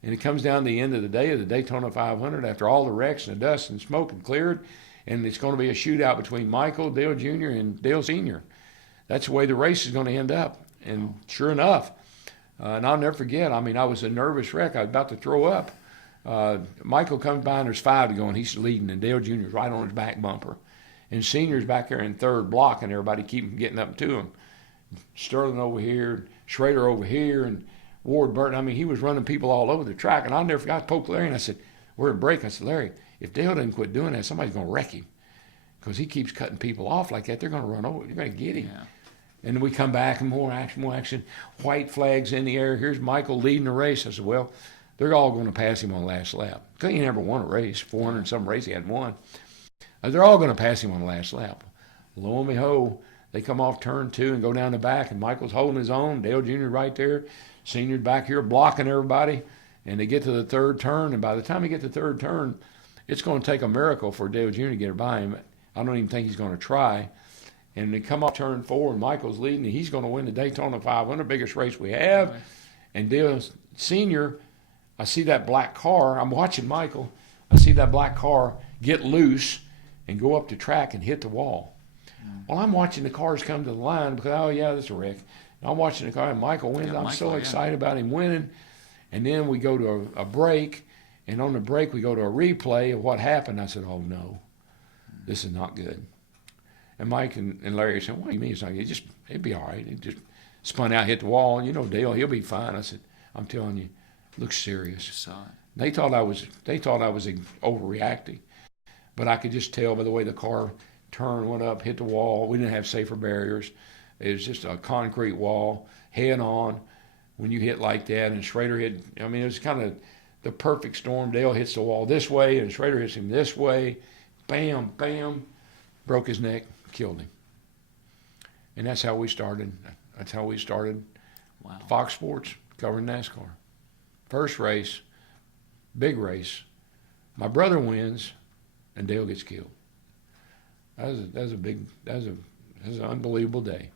And it comes down the end of the day of the Daytona 500 after all the wrecks and the dust and smoke had cleared. And it's going to be a shootout between Michael, Dale Jr., and Dale Sr. That's the way the race is going to end up. And sure enough, and I'll never forget, I mean, I was a nervous wreck. I was about to throw up. Michael comes by and there's 5 to go, and he's leading, and Dale Jr.'s right on his back bumper. And Senior's back there in 3rd block, and everybody keep getting up to him. Sterling over here, Schrader over here, and Ward Burton. I mean, he was running people all over the track. And I'll never forget, I poked Larry, and I said, we're at break. I said, Larry, if Dale doesn't quit doing that, somebody's going to wreck him. Because he keeps cutting people off like that. They're going to run over. You're going to get him. Yeah. And then we come back, and more action. White flags in the air. Here's Michael leading the race. I said, well, they're all going to pass him on the last lap. Because he never won a race. 400 and some race he hadn't won. They're all going to pass him on the last lap. Lo and behold, they come off turn 2 and go down the back, and Michael's holding his own. Dale Jr. right there. Senior's back here blocking everybody. And they get to the 3rd turn, and by the time they get to the 3rd turn, it's going to take a miracle for Dale Jr. to get by him. I don't even think he's going to try. And they come off turn 4, and Michael's leading, and he's going to win the Daytona 500, biggest race we have. Right. And Dale Sr., I see that black car. I'm watching Michael. I see that black car get loose and go up the track and hit the wall. Well, I'm watching the cars come to the line because, oh, yeah, that's a wreck. And I'm watching the car, and Michael wins. Yeah, I'm so excited about him winning. And then we go to a break, and on the break we go to a replay of what happened. I said, oh, no, this is not good. And Mike and Larry said, what do you mean it's not good? It'd be all right. It just spun out, hit the wall. You know, Dale, he'll be fine. I said, I'm telling you, it looks serious. Saw it. They thought I was overreacting. But I could just tell by the way the car turned, went up, hit the wall. We didn't have safer barriers. It was just a concrete wall, head on. When you hit like that, and Schrader hit, I mean, it was kind of the perfect storm. Dale hits the wall this way, and Schrader hits him this way. Bam, bam, broke his neck, killed him. And that's how we started. Wow. Fox Sports, covering NASCAR. First race, big race. My brother wins, and Dale gets killed. That was an unbelievable day.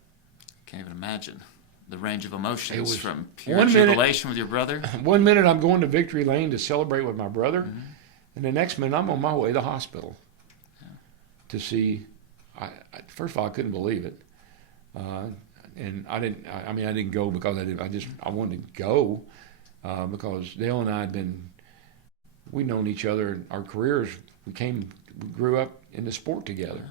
Can't even imagine the range of emotions. It was from pure jubilation jubilation with your brother. One minute I'm going to Victory Lane to celebrate with my brother, and the next minute I'm on my way to the hospital to see. First of all, I couldn't believe it, and I didn't go because I wanted to go because Dale and I we'd known each other. Our careers, we grew up in the sport together,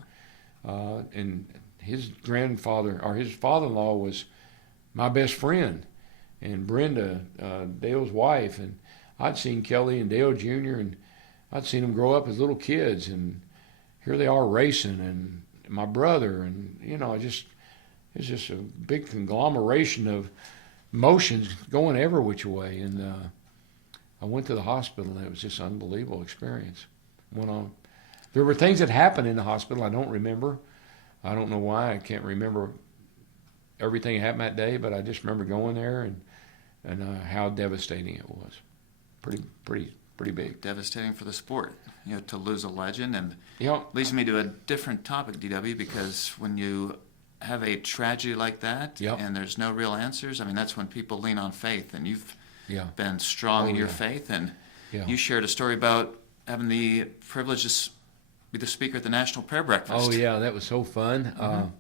and his grandfather or his father-in-law was my best friend, and Brenda, Dale's wife, and I'd seen Kelly and Dale Jr. and I'd seen them grow up as little kids, and here they are racing, and my brother, and it's just a big conglomeration of emotions going every which way, and I went to the hospital, and it was just an unbelievable experience. Went on. There were things that happened in the hospital I don't remember. I don't know why. I can't remember everything that happened that day, but I just remember going there and how devastating it was. Pretty big. Devastating for the sport, to lose a legend. And leads me to a different topic, DW, because when you have a tragedy like that and there's no real answers, I mean, that's when people lean on faith, and you've been strong in your faith, and you shared a story about having the privilege to be the speaker at the National Prayer Breakfast. Oh, yeah, that was so fun.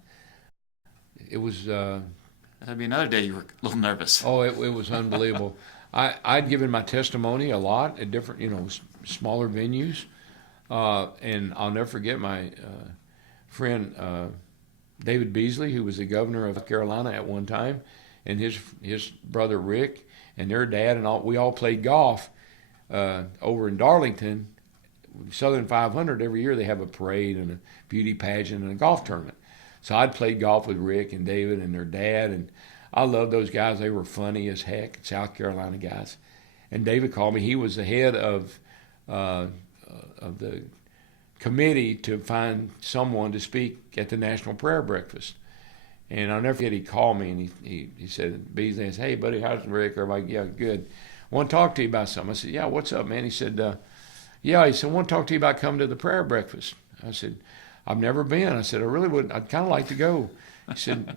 It was... That'd be another day you were a little nervous. Oh, it was unbelievable. I'd given my testimony a lot at different, smaller venues. And I'll never forget my friend David Beasley, who was the governor of South Carolina at one time, and his brother Rick and their dad, and we all played golf over in Darlington. Southern 500, every year they have a parade and a beauty pageant and a golf tournament. So I'd played golf with Rick and David and their dad, and I loved those guys. They were funny as heck, South Carolina guys. And David called me. He was the head of the committee to find someone to speak at the National Prayer Breakfast. And I'll never forget, he called me, and he said, Beasley, I said, hey, buddy, how's Rick? Everybody, yeah, good. I want to talk to you about something. I said, yeah, what's up, man? He said, I want to talk to you about coming to the prayer breakfast. I said, I've never been. I said, I really wouldn't. I'd kind of like to go. I said,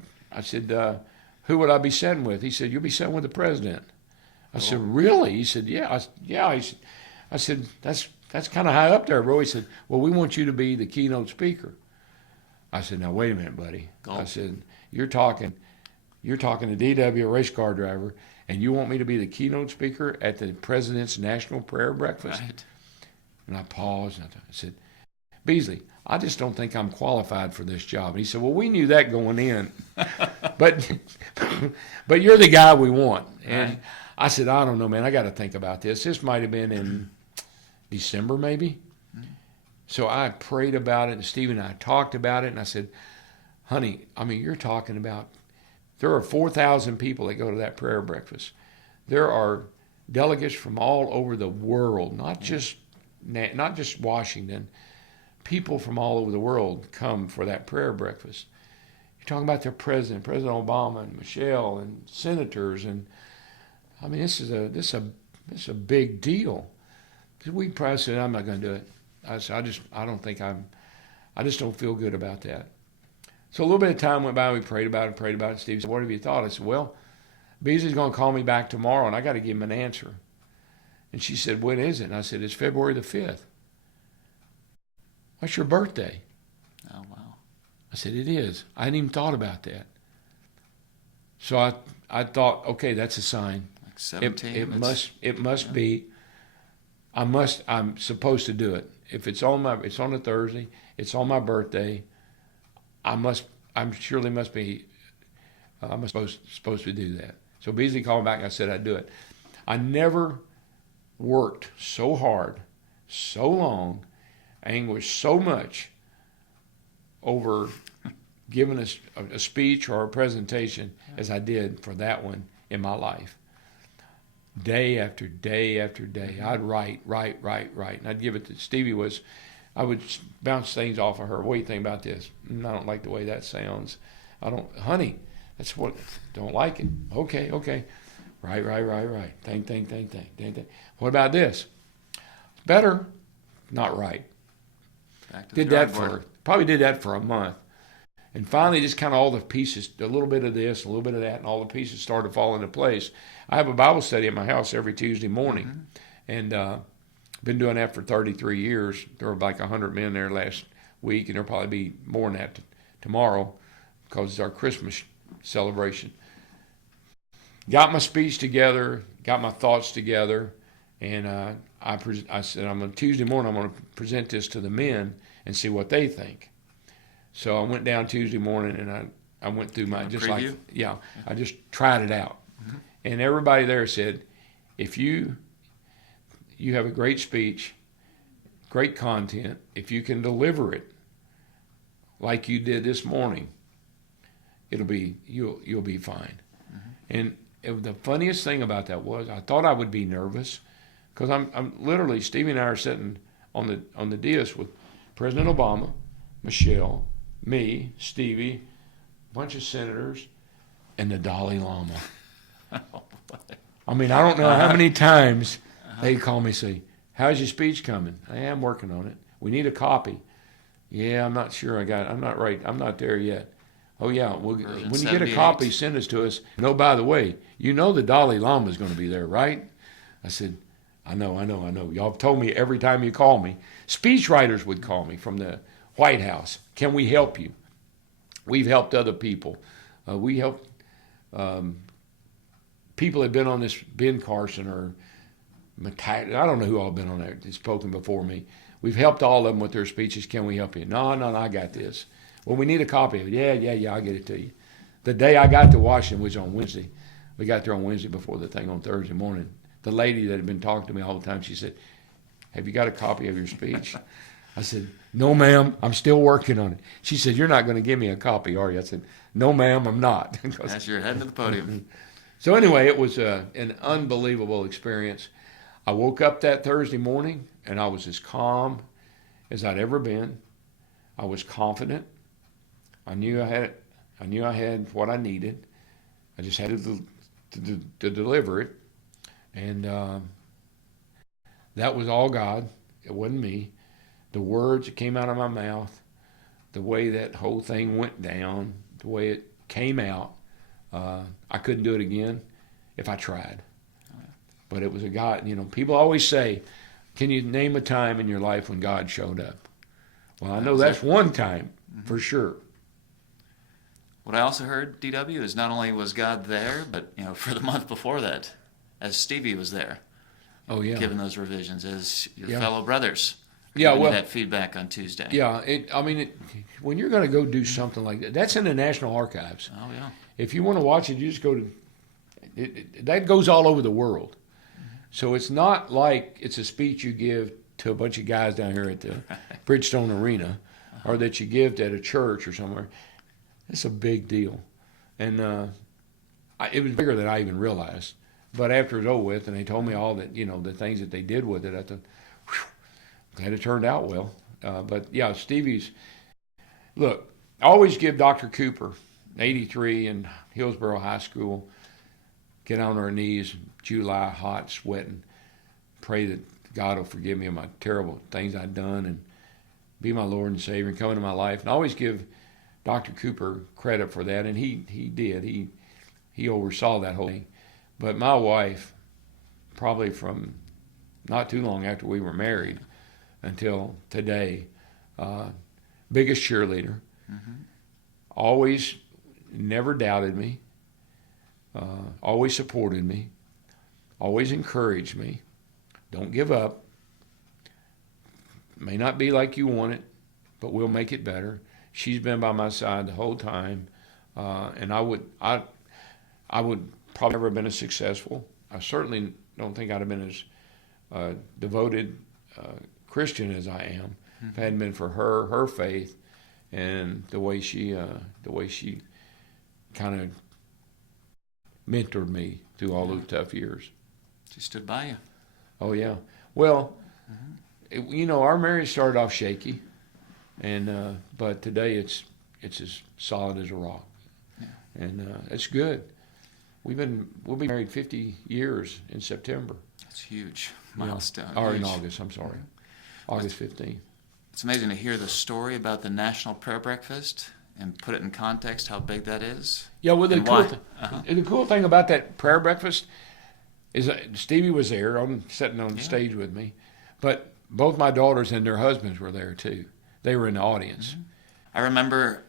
who would I be sitting with? He said, you'll be sitting with the president. I said, really? He said, yeah. I said, that's kind of high up there, bro. He said, well, we want you to be the keynote speaker. I said, now, wait a minute, buddy. I said, you're talking to DW, a race car driver, and you want me to be the keynote speaker at the president's national prayer breakfast? Right. And I paused, and I said, Beasley, I just don't think I'm qualified for this job. And he said, well, we knew that going in, but you're the guy we want. And I said, I don't know, man. I got to think about this. This might have been in December, maybe. So I prayed about it, and Steve and I talked about it, and I said, honey, I mean, you're talking about, there are 4,000 people that go to that prayer breakfast. There are delegates from all over the world, not just Washington. People from all over the world come for that prayer breakfast. You're talking about their President Obama and Michelle and senators, and I mean, this is a big deal. We probably said, I'm not going to do it. I said, I just don't feel good about that. So a little bit of time went by. We prayed about it. Steve said, what have you thought? I said, well, Beasley's going to call me back tomorrow, and I got to give him an answer. And she said, when is it? And I said, it's February the 5th. What's your birthday? Oh, wow. I said, it is. I hadn't even thought about that. So I thought, okay, that's a sign. Like 17? It must be. I'm supposed to do it. If it's on a Thursday, it's on my birthday, I'm supposed to do that. So Beasley called back and I said I'd do it. I never worked so hard, so long, anguished so much over giving a speech or a presentation as I did for that one in my life. Day after day after day, I'd write, and I'd give it to Stevie. I would bounce things off of her. What do you think about this? I don't like the way that sounds. Honey, that's what, don't like it. Okay. Right. Think. What about this? Better, not right. Probably did that for a month. And finally, just kind of all the pieces, a little bit of this, a little bit of that, and all the pieces started to fall into place. I have a Bible study at my house every Tuesday morning, and been doing that for 33 years. There were like 100 men there last week, and there'll probably be more than that tomorrow because it's our Christmas celebration. Got my speech together, got my thoughts together, and I said, on Tuesday morning, I'm going to present this to the men and see what they think. So I went down Tuesday morning and I went through my I just tried it out. Mm-hmm. And everybody there said, if you have a great speech, great content, if you can deliver it like you did this morning, you'll be fine. Mm-hmm. And the funniest thing about that was I thought I would be nervous because I'm literally, Stevie and I are sitting on the dais with President Obama, Michelle, me, Stevie, a bunch of senators, and the Dalai Lama. I mean, I don't know how many times they call me and say, how's your speech coming? I am working on it. We need a copy. Yeah, I'm not sure I'm not there yet. Oh, yeah, when you get a copy, send it to us. No, by the way, you know the Dalai Lama is going to be there, right? I said, I know. Y'all have told me every time you call me. Speechwriters would call me from the White House. Can we help you? We've helped other people. We helped people that have been on this, Ben Carson or I don't know who all been on there, that's spoken before me. We've helped all of them with their speeches. Can we help you? No, I got this. Well, we need a copy of it. Yeah, I'll get it to you. The day I got to Washington was on Wednesday. We got there on Wednesday before the thing on Thursday morning. The lady that had been talking to me all the time, she said, have you got a copy of your speech? I said, no, ma'am, I'm still working on it. She said, you're not going to give me a copy, are you? I said, no, ma'am, I'm not. As you're heading to the podium. So anyway, it was an unbelievable experience. I woke up that Thursday morning, and I was as calm as I'd ever been. I was confident. I knew I had what I needed. I just had to deliver it. And that was all God. It wasn't me. The words that came out of my mouth the way that whole thing went down, the way it came out, I couldn't do it again if I tried. But it was a God, people always say, can you name a time in your life when God showed up? Well, I know that's one time, for sure. What I also heard, DW, is not only was God there, but for the month before that, as Stevie was there, giving those revisions, as your fellow brothers, giving you that feedback on Tuesday. Yeah, when you're going to go do something like that, that's in the National Archives. Oh yeah. If you want to watch it, you just go to. That goes all over the world, so it's not like it's a speech you give to a bunch of guys down here at the Bridgestone Arena, or that you give at a church or somewhere. It's a big deal, and it was bigger than I even realized. But after it was over with, and they told me all that, the things that they did with it, I thought, glad it turned out well. But yeah, Stevie's, look, I always give Dr. Cooper, 83 in Hillsborough High School, get on our knees, July, hot, sweating, pray that God will forgive me of my terrible things I've done and be my Lord and Savior and come into my life. And I always give Dr. Cooper credit for that, and he did. He oversaw that whole thing. But my wife, probably from not too long after we were married until today, biggest cheerleader, always never doubted me, always supported me, always encouraged me. Don't give up. May not be like you want it, but we'll make it better. She's been by my side the whole time, and I would probably never have been as successful. I certainly don't think I'd have been as devoted Christian as I am if it hadn't been for her faith, and the way she kind of mentored me through all those tough years. She stood by you. Oh yeah. Well, our marriage started off shaky, and but today it's as solid as a rock, and it's good. We'll be married 50 years in September. That's huge milestone. Or in August. I'm sorry, August 15th. It's amazing to hear the story about the National Prayer Breakfast and put it in context how big that is. Yeah, well, the cool thing about that prayer breakfast is that Stevie was there, sitting on stage with me, but both my daughters and their husbands were there too. They were in the audience. I remember,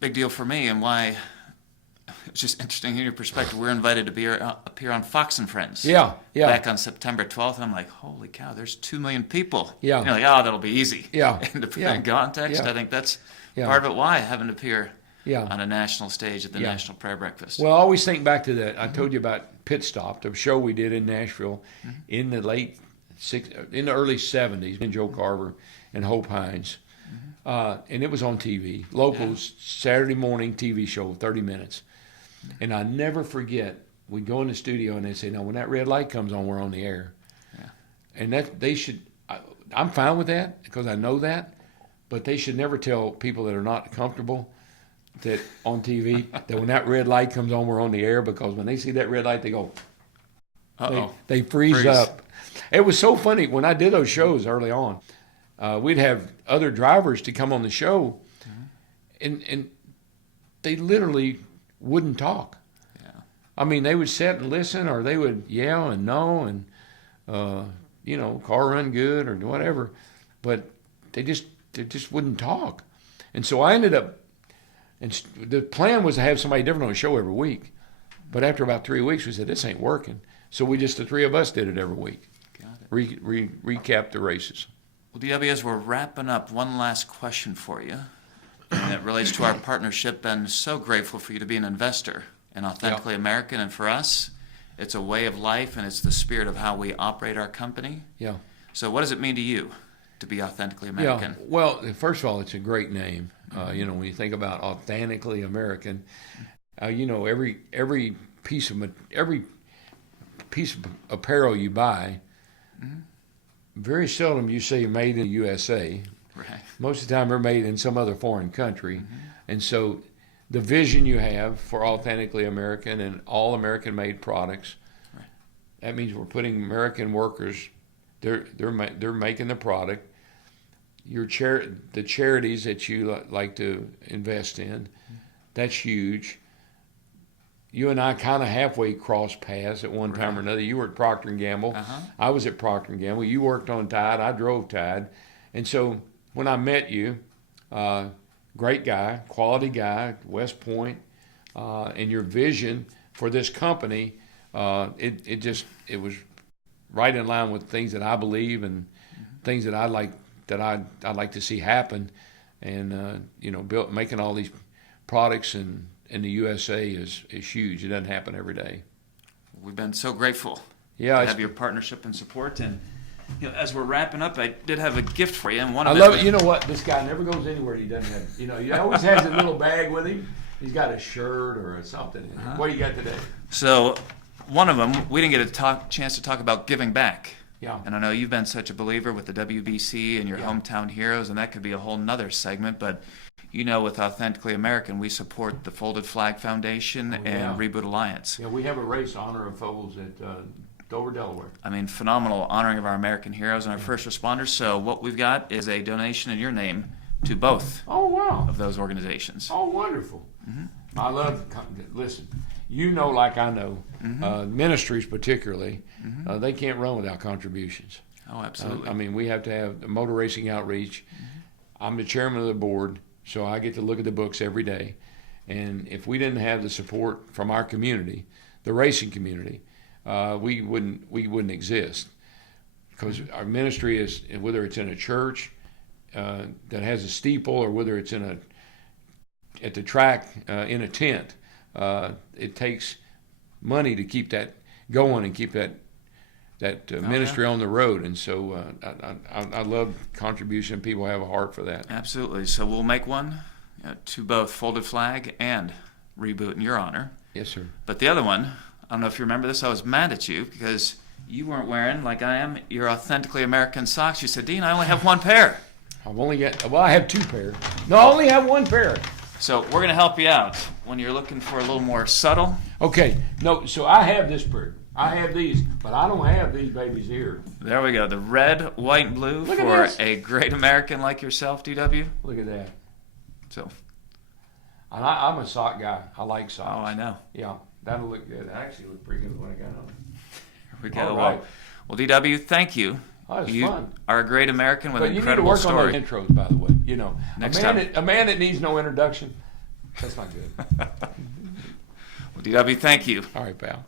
big deal for me, and why it's just interesting in your perspective. We're invited to appear on Fox and Friends. Yeah. Back on September 12th, and I'm like, holy cow, there's 2 million people. Yeah. And you're like, oh, that'll be easy. Yeah. And to put that in context, I think that's part of it. Why having to appear on a national stage at the National Prayer Breakfast? Well, I always think back to that. I told you about Pit Stop, the show we did in Nashville in the early 70s, and Joe Carver and Hope Hines. And it was on TV, locals, Saturday morning TV show, 30 minutes. And I never forget, we'd go in the studio and they'd say, now when that red light comes on, we're on the air. Yeah. And I'm fine with that because I know that, but they should never tell people that are not comfortable that on TV that when that red light comes on, we're on the air, because when they see that red light, they go, they freeze up. It was so funny when I did those shows early on. We'd have other drivers to come on the show, and they literally wouldn't talk. Yeah. I mean, they would sit and listen, or they would yell and no, and car run good or whatever, but they just wouldn't talk. And so I ended up, and the plan was to have somebody different on the show every week, but after about 3 weeks, we said, this ain't working. So the three of us did it every week. Got it. Recap the races. Well, DW, as we're wrapping up, one last question for you. And it relates to our partnership. Been so grateful for you to be an investor in Authentically American, and for us, it's a way of life, and it's the spirit of how we operate our company. Yeah. So what does it mean to you to be Authentically American? Yeah. Well, first of all, it's a great name. When you think about Authentically American, every piece of apparel you buy, very seldom you see made in the USA. Right. Most of the time they're made in some other foreign country. And so the vision you have for Authentically American and all American-made products, that means we're putting American workers, they're making the product. the charities that you like to invest in, that's huge. You and I kind of halfway crossed paths at one time or another. You were at Procter & Gamble. I was at Procter & Gamble. You worked on Tide. I drove Tide. And so when I met you, great guy, quality guy, West Point, and your vision for this company, it was right in line with things that I believe and things that I'd like to see happen. And making all these products in the USA is huge. It doesn't happen every day. We've been so grateful to have your partnership and support. And as we're wrapping up, I did have a gift for you. And I love it. You know what? This guy never goes anywhere he doesn't have. He always has a little bag with him. He's got a shirt or something. What do you got today? So one of them, we didn't get a chance to talk about giving back. Yeah. And I know you've been such a believer with the WBC and your hometown heroes, and that could be a whole nother segment. But with Authentically American, we support the Folded Flag Foundation and Reboot Alliance. Yeah, we have a race, Honor of Foes, at Dover, Delaware. I mean, phenomenal honoring of our American heroes and our first responders. So what we've got is a donation in your name to both of those organizations. Oh, wonderful. I love, listen, like I know, ministries particularly, they can't run without contributions. Oh, absolutely. I mean, we have to have the motor racing outreach. I'm the chairman of the board, so I get to look at the books every day. And if we didn't have the support from our community, the racing community, we wouldn't exist. Because our ministry is, whether it's in a church that has a steeple or whether it's at the track in a tent, it takes money to keep that going and keep that ministry on the road. And so I love contribution. People have a heart for that. Absolutely. So we'll make one to both Folded Flag and Reboot in your honor. Yes, sir. But the other one, I don't know if you remember this, I was mad at you because you weren't wearing, like I am, your Authentically American socks. You said, Dean, I only have one pair. I have two pair. No, I only have one pair. So we're going to help you out when you're looking for a little more subtle. Okay. No, so I have this pair. I have these, but I don't have these babies here. There we go. The red, white, and blue for a great American like yourself, DW. Look at that. So, and I'm a sock guy. I like socks. Oh, I know. Yeah, that'll look good. That actually look pretty good when I got on. Here we go. All right. Well, DW, thank you. Oh, it's you fun. Are a great American with an incredible story. But you need to work on those intros, by the way. Next time. A man that needs no introduction, that's not good. Well, DW, thank you. All right, pal.